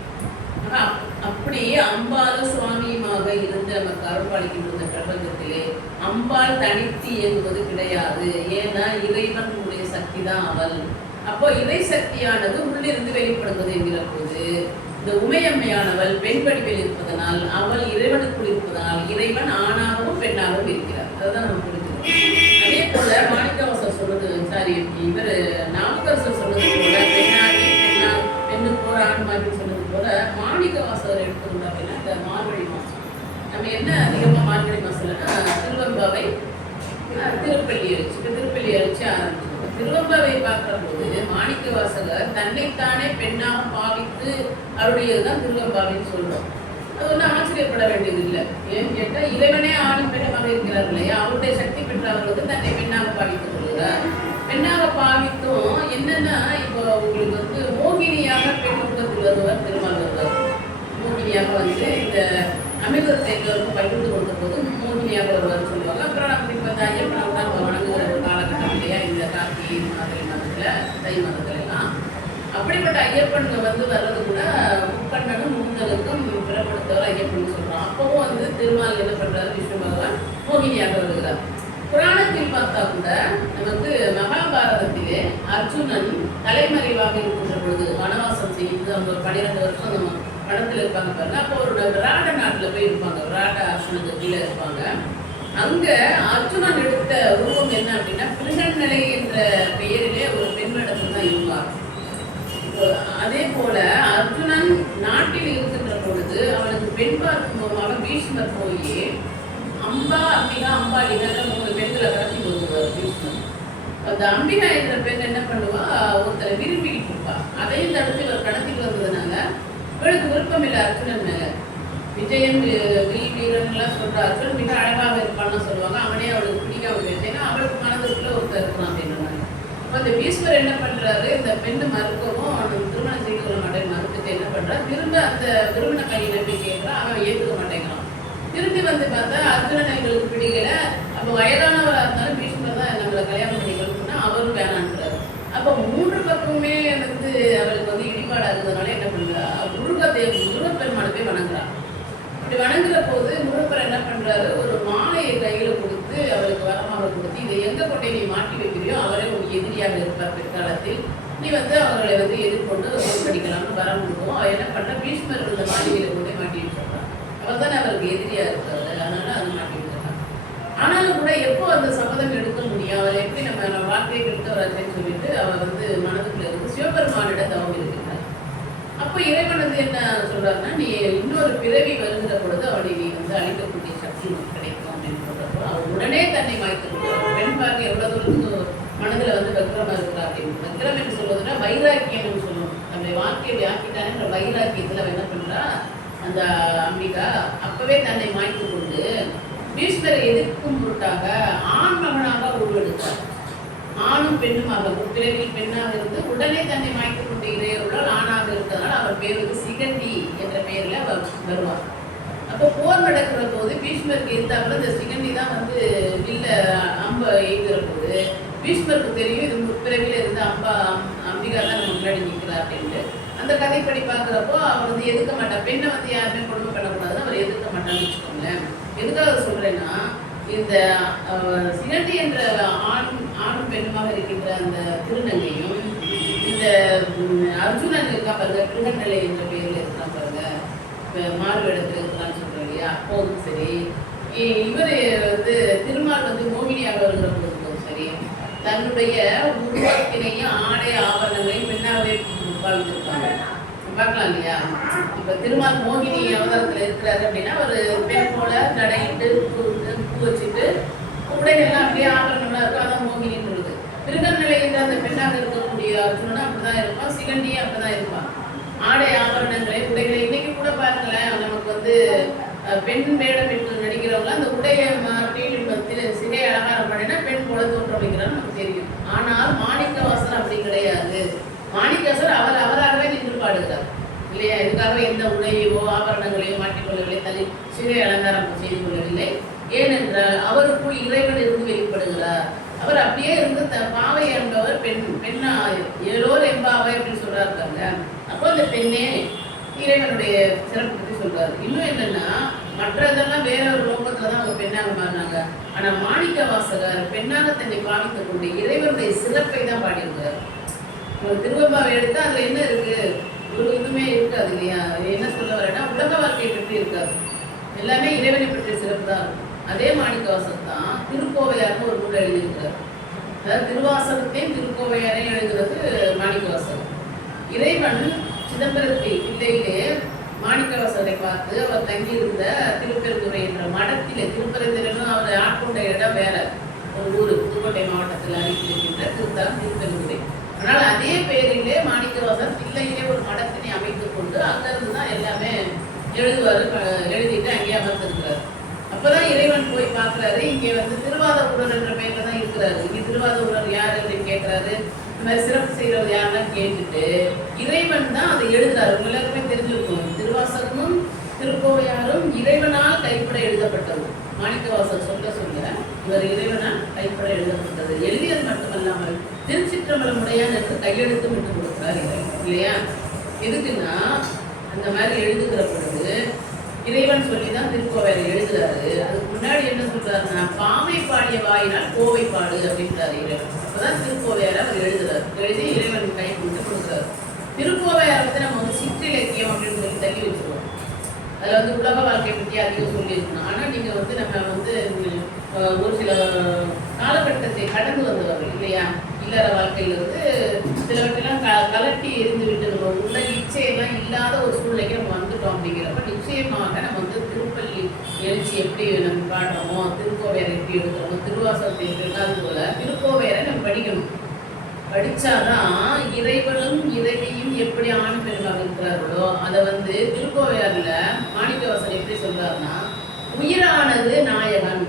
அப்படி அம்பாலும் சுவாமியுமாக இருந்து நமக்கு அருள்பாலிக்கின்ற பிரபஞ்சத்திலே அம்பாள் தனித்து இயங்குவது கிடையாது. ஏன்னா இறைவனுடைய சக்தி தான் அவள். அப்போ இறை சக்தியானது உள்ளிருந்து வெளிப்படுவது என்கிற போது இந்த உமையம்மையானவள் பெண் வடிவில் இருப்பதனால், அவள் இறைவனுக்குள் இருப்பதனால் இறைவன் ஆணாகவும் பெண்ணாகவும் இருக்கிறார். அதுதான் நம்ம புரிஞ்சுக்கணும். அதே போல மாணிக்கவாசர் சொல்றது, இவர் நாவுக்கரசர் சொல்றது போல பெண்ணுக்கு ஒரு ஆண் மாதிரி சொன்னது போல மாணிக்கவாசகர் எடுத்துக்கணும் அப்படின்னா இந்த மார்கழி மாதம் நம்ம என்ன அதிகமாக மார்கழி மாதம்னா திருவம்பாவை திருப்பள்ளியை வச்சு ஆரம்பிச்சிருக்கோம். திருவம்பாவை பார்க்குற போது மாணிக்கவாசகர் தன்னைத்தானே பெண்ணாக பாவித்து அருடையதுதான் திருவம்பாவைன்னு சொல்றோம். அது ஒன்றும் ஆச்சரியப்பட வேண்டியது இல்லை. ஏன்னு கேட்டால் இறைவனே ஆணும் பெண்ணாக இருக்கிறார் இல்லையா. அவருடைய சக்தி பெற்றவர்களுக்கு தன்னை பெண்ணாக பாவித்துக் கொள்கிறார். பெண்ணாக பாவித்தும் என்னன்னா, இப்போ உங்களுக்கு மோகினியாக பெண் உருவத்தில் வருவார் திருமால் வருவார். மோகினியாக இந்த அமிர்தத்தை எல்லோருக்கும் பகிர்ந்து கொடுத்த போது மோகினியாக வருவார்னு சொல்லுவாங்க. அப்புறம் நம்ம இப்போ இந்த ஐயப்பனாக தான் நம்ம வணங்குகிற காலகட்டம் இல்லையா, இந்த கார்த்திகை மாதிரி மதத்தில் தை மதத்துல எல்லாம். அப்படிப்பட்ட ஐயப்பன் வர்றது கூட முக்கண்ணனும் முந்தனுக்கும் பிறப்படுத்தவர் ஐயப்பன் சொல்றோம். அப்பவும் திருமால் என்ன பண்றாரு, விஷ்ணு பகவான் மோகினியாக வருகிறார். புராணத்தில் பார்த்தா கூட நமக்கு மகாபாரதத்திலே அர்ஜுனன் தலைமறைவாக இருக்கின்ற பொழுது வனவாசம் செய்து அவங்க 12 வருஷம் நம்ம படத்தில் இருப்பாங்க பாருங்க. அப்போ ஒரு விராட நாட்டில் போய் இருப்பாங்க, விராட அர்ஜுனுக்கு கீழே இருப்பாங்க. அங்க அர்ஜுனன் எடுத்த உருவம் என்ன அப்படின்னா பிருகநிலை என்ற பெயரிலே ஒரு பெண்ணிடத்தில் தான் இருப்பார். அதே போல அர்ஜுனன் நாட்டில் இருக்கின்ற பொழுது அவனுக்கு பெண் பார்க்கும் மூலமாக பீஷ்மர் போய் அம்பிகா அம்பாலிகா 3 பெண்களை கடத்தி கொடுத்துருவார் பீஷ்மர். அந்த அம்பிகா என்ற பெண் என்ன பண்ணுவா, ஒருத்தரை விரும்பிக்கிட்டு இருப்பா. அதையும் தடுத்து இவர் கடத்திட்டு வந்ததுனால இவளுக்கு விருப்பம் இல்லை அர்ஜுனன் மேல. விஜயன் வீரன்லாம் சொல்ற அர்ஜுனன் மிக அழகாக இருப்பான்னு சொல்லுவாங்க. அவனே அவளுக்கு பிடிக்காம போயிடுச்சுன்னா அவளுக்கு மனதுக்குள்ள ஒருத்தர் இருக்கலாம் அப்படின்றாங்க. அப்போ அந்த பீஷ்மர் என்ன பண்றாரு, இந்த பெண்ணு மறுக்கவும் அவனுக்கு திருமணம் செய்து கொள்ள மாட்டேன்னு மறுத்துட்டு என்ன பண்றா, திரும்ப அந்த விரும்பின கையை போய் கேட்கிறான். அவன் ஏற்றுக்க மாட்டேங்கிறான். திரும்பி பார்த்தா அர்ஜுனன் எங்களுக்கு பிடிக்கல. அப்போ வயதானவராக இருந்தாலும் பீஷ்மர் தான் நம்மளை கல்யாணம் பண்ணிக்கணும்னா அவரும் வேணான்றாரு. அப்போ 3 பக்கமுமே அவளுக்கு இடிபாடாக இருந்ததுனால என்ன பண்ணுறா, முருகப்பெருமானை போய் வணங்குறான். அப்படி வணங்குற போது முருகப்பெருமான் என்ன பண்றாரு, ஒரு மாலையை கையில கொடுத்து அவளுக்கு வரமாக கொடுத்து, இதை எங்க கொண்டே நீ மாட்டி வைக்கிறியோ அவரே உனக்கு எதிரியாக இருப்பார் பிற்காலத்தில், நீ அவர்களை எதிர்கொண்டு தோற்கடிக்கலாம்னு வரம் கொடுக்கும். அவள் என்ன பண்றா, பீஷ்மர் இருந்த மாளிகையில கொண்டே மாட்டி வச்சிருக்கான். அவர் தானே அவருக்கு எதிரியா இருக்காரு, அதனால அதை மாட்டி வச்சிருக்கான். ஆனாலும் கூட எப்போ அந்த சபதம் எடுக்க முடியும், அவரை எப்படி நம்ம வாழ்க்கையை எடுத்தவராச்சேன்னு சொல்லிட்டு அவர் மனதுக்குள்ள இருந்து சிவபெருமானிட தவம் இருக்கிறார். அப்போ இறைவன் என்ன சொல்றாருன்னா, நீ இன்னொரு பிறவி வருகிற பொழுது அவனை நீ அழிக்கக்கூடிய சக்தி கிடைக்கும் அப்படின்னு சொல்றப்போ அவர் உடனே தன்னை மாய்த்து கொடுக்குறார். பெண் பார்க்க எவ்வளவு தூரத்துக்கு மனதுல வக்ரமா இருக்கிறார் அப்படின்னு. வக்ரம் என்று சொல்வதுன்னா வைராக்கியம் சொல்லணும். நம்முடைய வாழ்க்கையை ஆக்கிட்டானே வைராக்கியத்துல என்ன பண்றா அந்த அம்பிகா அப்பவே தன்னை மாய்த்து கொண்டு பீஷ்மரை எதிர்க்கும் பொருட்டாக ஆண் மகனாக உருவெடுத்தார். ஆணும் பெண்ணுமாக பிறவில் பெண்ணாக இருந்து உடனே தன்னை மாய்த்து கொண்டு இறையருடன் ஆணாக இருந்ததால் அவர் பேருக்கு சிகண்டி என்ற பெயர்ல அவர் வருவார். அப்போ போர் நடக்கிற போது பீஷ்மருக்கு இருந்தாப்புல இந்த சிகண்டி தான் வில்ல அம்ப எய்கிற போது பீஷ்மருக்கு தெரியும் இது முற்பிறவில இருந்து அம்பிகா தான் நம்ம முன்னாடி நிற்கிறார் அப்படின்ட்டு. அந்த கதைப்படி பார்க்குறப்போ அவர் எதிர்க்க மாட்டார். பெண்ணை யாருமே கொடுமை பண்ணக்கூடாதுன்னு அவர் எதிர்க்க மாட்டான்னு வச்சுக்கோங்களேன். எதுக்காக சொல்றேன்னா, இந்த சிகண்டி என்ற ஆணும் பெண்ணுமாக இருக்கின்ற அந்த திருநங்கையும் இந்த அர்ஜுனன் இருக்கா பாருங்க, பிருகநிலை என்ற பெயரில் இருக்கான் பாருங்க, மாறுவேடத்தில் இருக்கலாம்னு சொல்றோம் இல்லையா. அப்போதும் சரி, இவர் திருமால் மோகினியாக வருகிற போதும் சரி, தன்னுடைய உருவத்தினையும் ஆடை ஆபரணங்களையும் பெண்ணாகவே வாழ்ந்துருப்பாங்க. பார்க்கலாம் இல்லையா. இப்போ திருமால் மோகினி அவதாரத்தில் இருக்கிறாரு அப்படின்னா ஒரு பெண் போல நடையிட்டு பூ வச்சுட்டு உடைகள்லாம் அப்படியே ஆபரணம்லாம் இருக்கும், அதான் மோகினின்னு சொல்லுது. பிருகநிலை என்ற அந்த பெண்ணாக இருக்கக்கூடிய அர்ஜுனனா அப்படிதான் இருப்பான், சிகண்டியும் அப்படிதான் இருப்பான். ஆடை ஆபரணங்களை உடைகளை இன்னைக்கு கூட பாருங்களேன், நமக்கு வந்து பெண் வேடம் பெற்று நடிக்கிறவங்க அந்த உடைய மாற்றி சிகை அலங்காரம் பண்ணினா பெண் போல தோற்றம் வைக்கிறான்னு நமக்கு தெரியும். ஆனால் மாணிக்கவாசர் அப்படி கிடையாது. மாணிக்கவாசர் அவர் அவராகவே நின்று பாடுகிறார் இல்லையா? இதுக்காகவே எந்த உடையோ ஆபரணங்களையோ மாற்றிக்கொள்ளவில்லை, தள்ளி சிகை அலங்காரம் செய்து கொள்ளவில்லை. ஏனென்றால் அவருக்குள் இறைவன் இருந்து வெளிப்படுகிறார். அவர் அப்படியே இருந்து பாவை என்பவர் பெண்ணா ஏழோர் எம்பாவை அப்படின்னு சொல்றாருக்காங்க. அப்போ அந்த பெண்ணே இறைவனுடைய சிறப்பு பற்றி சொல்றாரு. இன்னும் என்னன்னா, மற்றதெல்லாம் வேற ஒரு லோகத்துலதான் அவங்க பெண்ணாக மாறினாங்க. ஆனா மாணிக்க வாசகர் பெண்ணாக தன்னை பாவித்துக் கொண்டு இறைவனுடைய சிறப்பை தான் பாடியிருக்காரு. திருவெம்பாவை எடுத்தா அதுல என்ன இருக்கு? ஒரு இதுவுமே இருக்காது இல்லையா? என்ன சொல்ல வரேன்னா, உலக வாழ்க்கையை பற்றி இருக்காது, எல்லாமே இறைவனை பற்றிய சிறப்பு தான் இருக்கும். அதே மாணிக்க வாசகர் தான் திருக்கோவையார்னு ஒரு நூல் எழுதியிருக்கிறார். அதாவது திருவாசகத்தையும் திருக்கோவையாரையும் எழுதுறது மாணிக்க வாசகர். இறைவன் சிதம்பரத்தை இல்லையிலே மாணிக்கவாசகரை பார்த்து அவர் தங்கியிருந்த திருப்பெருந்துறை என்ற மடத்திலே, திருப்பெருந்துறைன்னு அவர் ஆட்கொண்ட இடம் வேற ஒரு ஊர், புதுக்கோட்டை மாவட்டத்தில் அருகிருக்கின்ற திருத்தலம் திருப்பெருந்துறை. ஆனால் அதே பேரிலே மாணிக்கவாசகர் தில்லையிலே ஒரு மடத்தினை அமைத்துக் கொண்டு அங்கிருந்து தான் எல்லாமே எழுதுவாரு, எழுதிட்டு அங்கேயே அமர்ந்திருக்கிறார். அப்பதான் இறைவன் போய் பார்க்கிறாரு. இங்கே வந்து திருவாத ஊரர் என்ற பெயர்ல தான் இருக்கிறாரு. இங்கே திருவாத ஊரர் யார் அப்படின்னு கேட்கிறாரு. இந்த மாதிரி சிறப்பு செய்கிறவர் யாருன்னு கேட்டுட்டு இறைவன் தான் அதை எழுதுறாரு. எல்லாருக்குமே தெரிஞ்சிருக்கும், திருவாசகமும் திருக்கோவையாரும் இறைவனால் கைப்பட எழுதப்பட்டது. மாணிக்கவாசகர் சொல்ல இவர் இறைவனால் கைப்பட எழுதப்பட்டது. எழுதியது மட்டுமல்லாமல் திருச்சிற்றம்பலம் உடையான் என்று கையெழுத்தும் விட்டு கொடுக்கிறார் இறைவன் இல்லையா? எதுக்குன்னா, அந்த மாதிரி எழுதுகிற பொழுது இறைவன் சொல்லிதான் திருக்கோவையாரை எழுதுறாரு. அதுக்கு முன்னாடி என்ன சொல்றாருன்னா, பாவை பாடிய வாயினால் கோவை பாடு அப்படின்றாரு இறைவன். அப்பதான் திருக்கோவையாரை அவர் எழுதுறாரு. எழுதி இறைவன் கை கொடுக்குறாரு. திருக்கோவையாரை வந்து நம்ம வந்து சிற்றிலக்கியம் அப்படின்னு சொல்லி தள்ளி வச்சுருவோம். அதில் வந்து உலக வாழ்க்கையை பற்றி அதிகம் சொல்லியிருக்கணும். ஆனால் நீங்கள் வந்து நம்ம வந்து ஒரு சில காலகட்டத்தை கடந்து வந்தவர்கள் இல்லையா? இல்லற வாழ்க்கையிலிருந்து சிலவற்றெல்லாம் கலட்டி எரிந்து விட்டு நம்ம உள்ள இச்சையெல்லாம் இல்லாத ஒரு சூழ்நிலைக்கு நம்ம வந்துட்டோம். அப்படிங்கிறப்ப நிச்சயமாக நம்ம வந்து திருப்பள்ளி எழுச்சி எப்படி நம்ம பாடுறோமோ, திருக்கோவையாரை எப்படி எடுக்கிறோமோ, திருவாசகத்தை எப்படி அது போல திருக்கோவையாரை நம்ம படிக்கணும். படித்தாதான் இறைவனும் இறைவியும் எப்படி ஆண் பெருமாக இருக்கிறார்களோ அதை வந்து திருக்கோவையாரில் மாணிக்கவாசகர் எப்படி சொல்றாருன்னா, உயிரானது நாயகன்,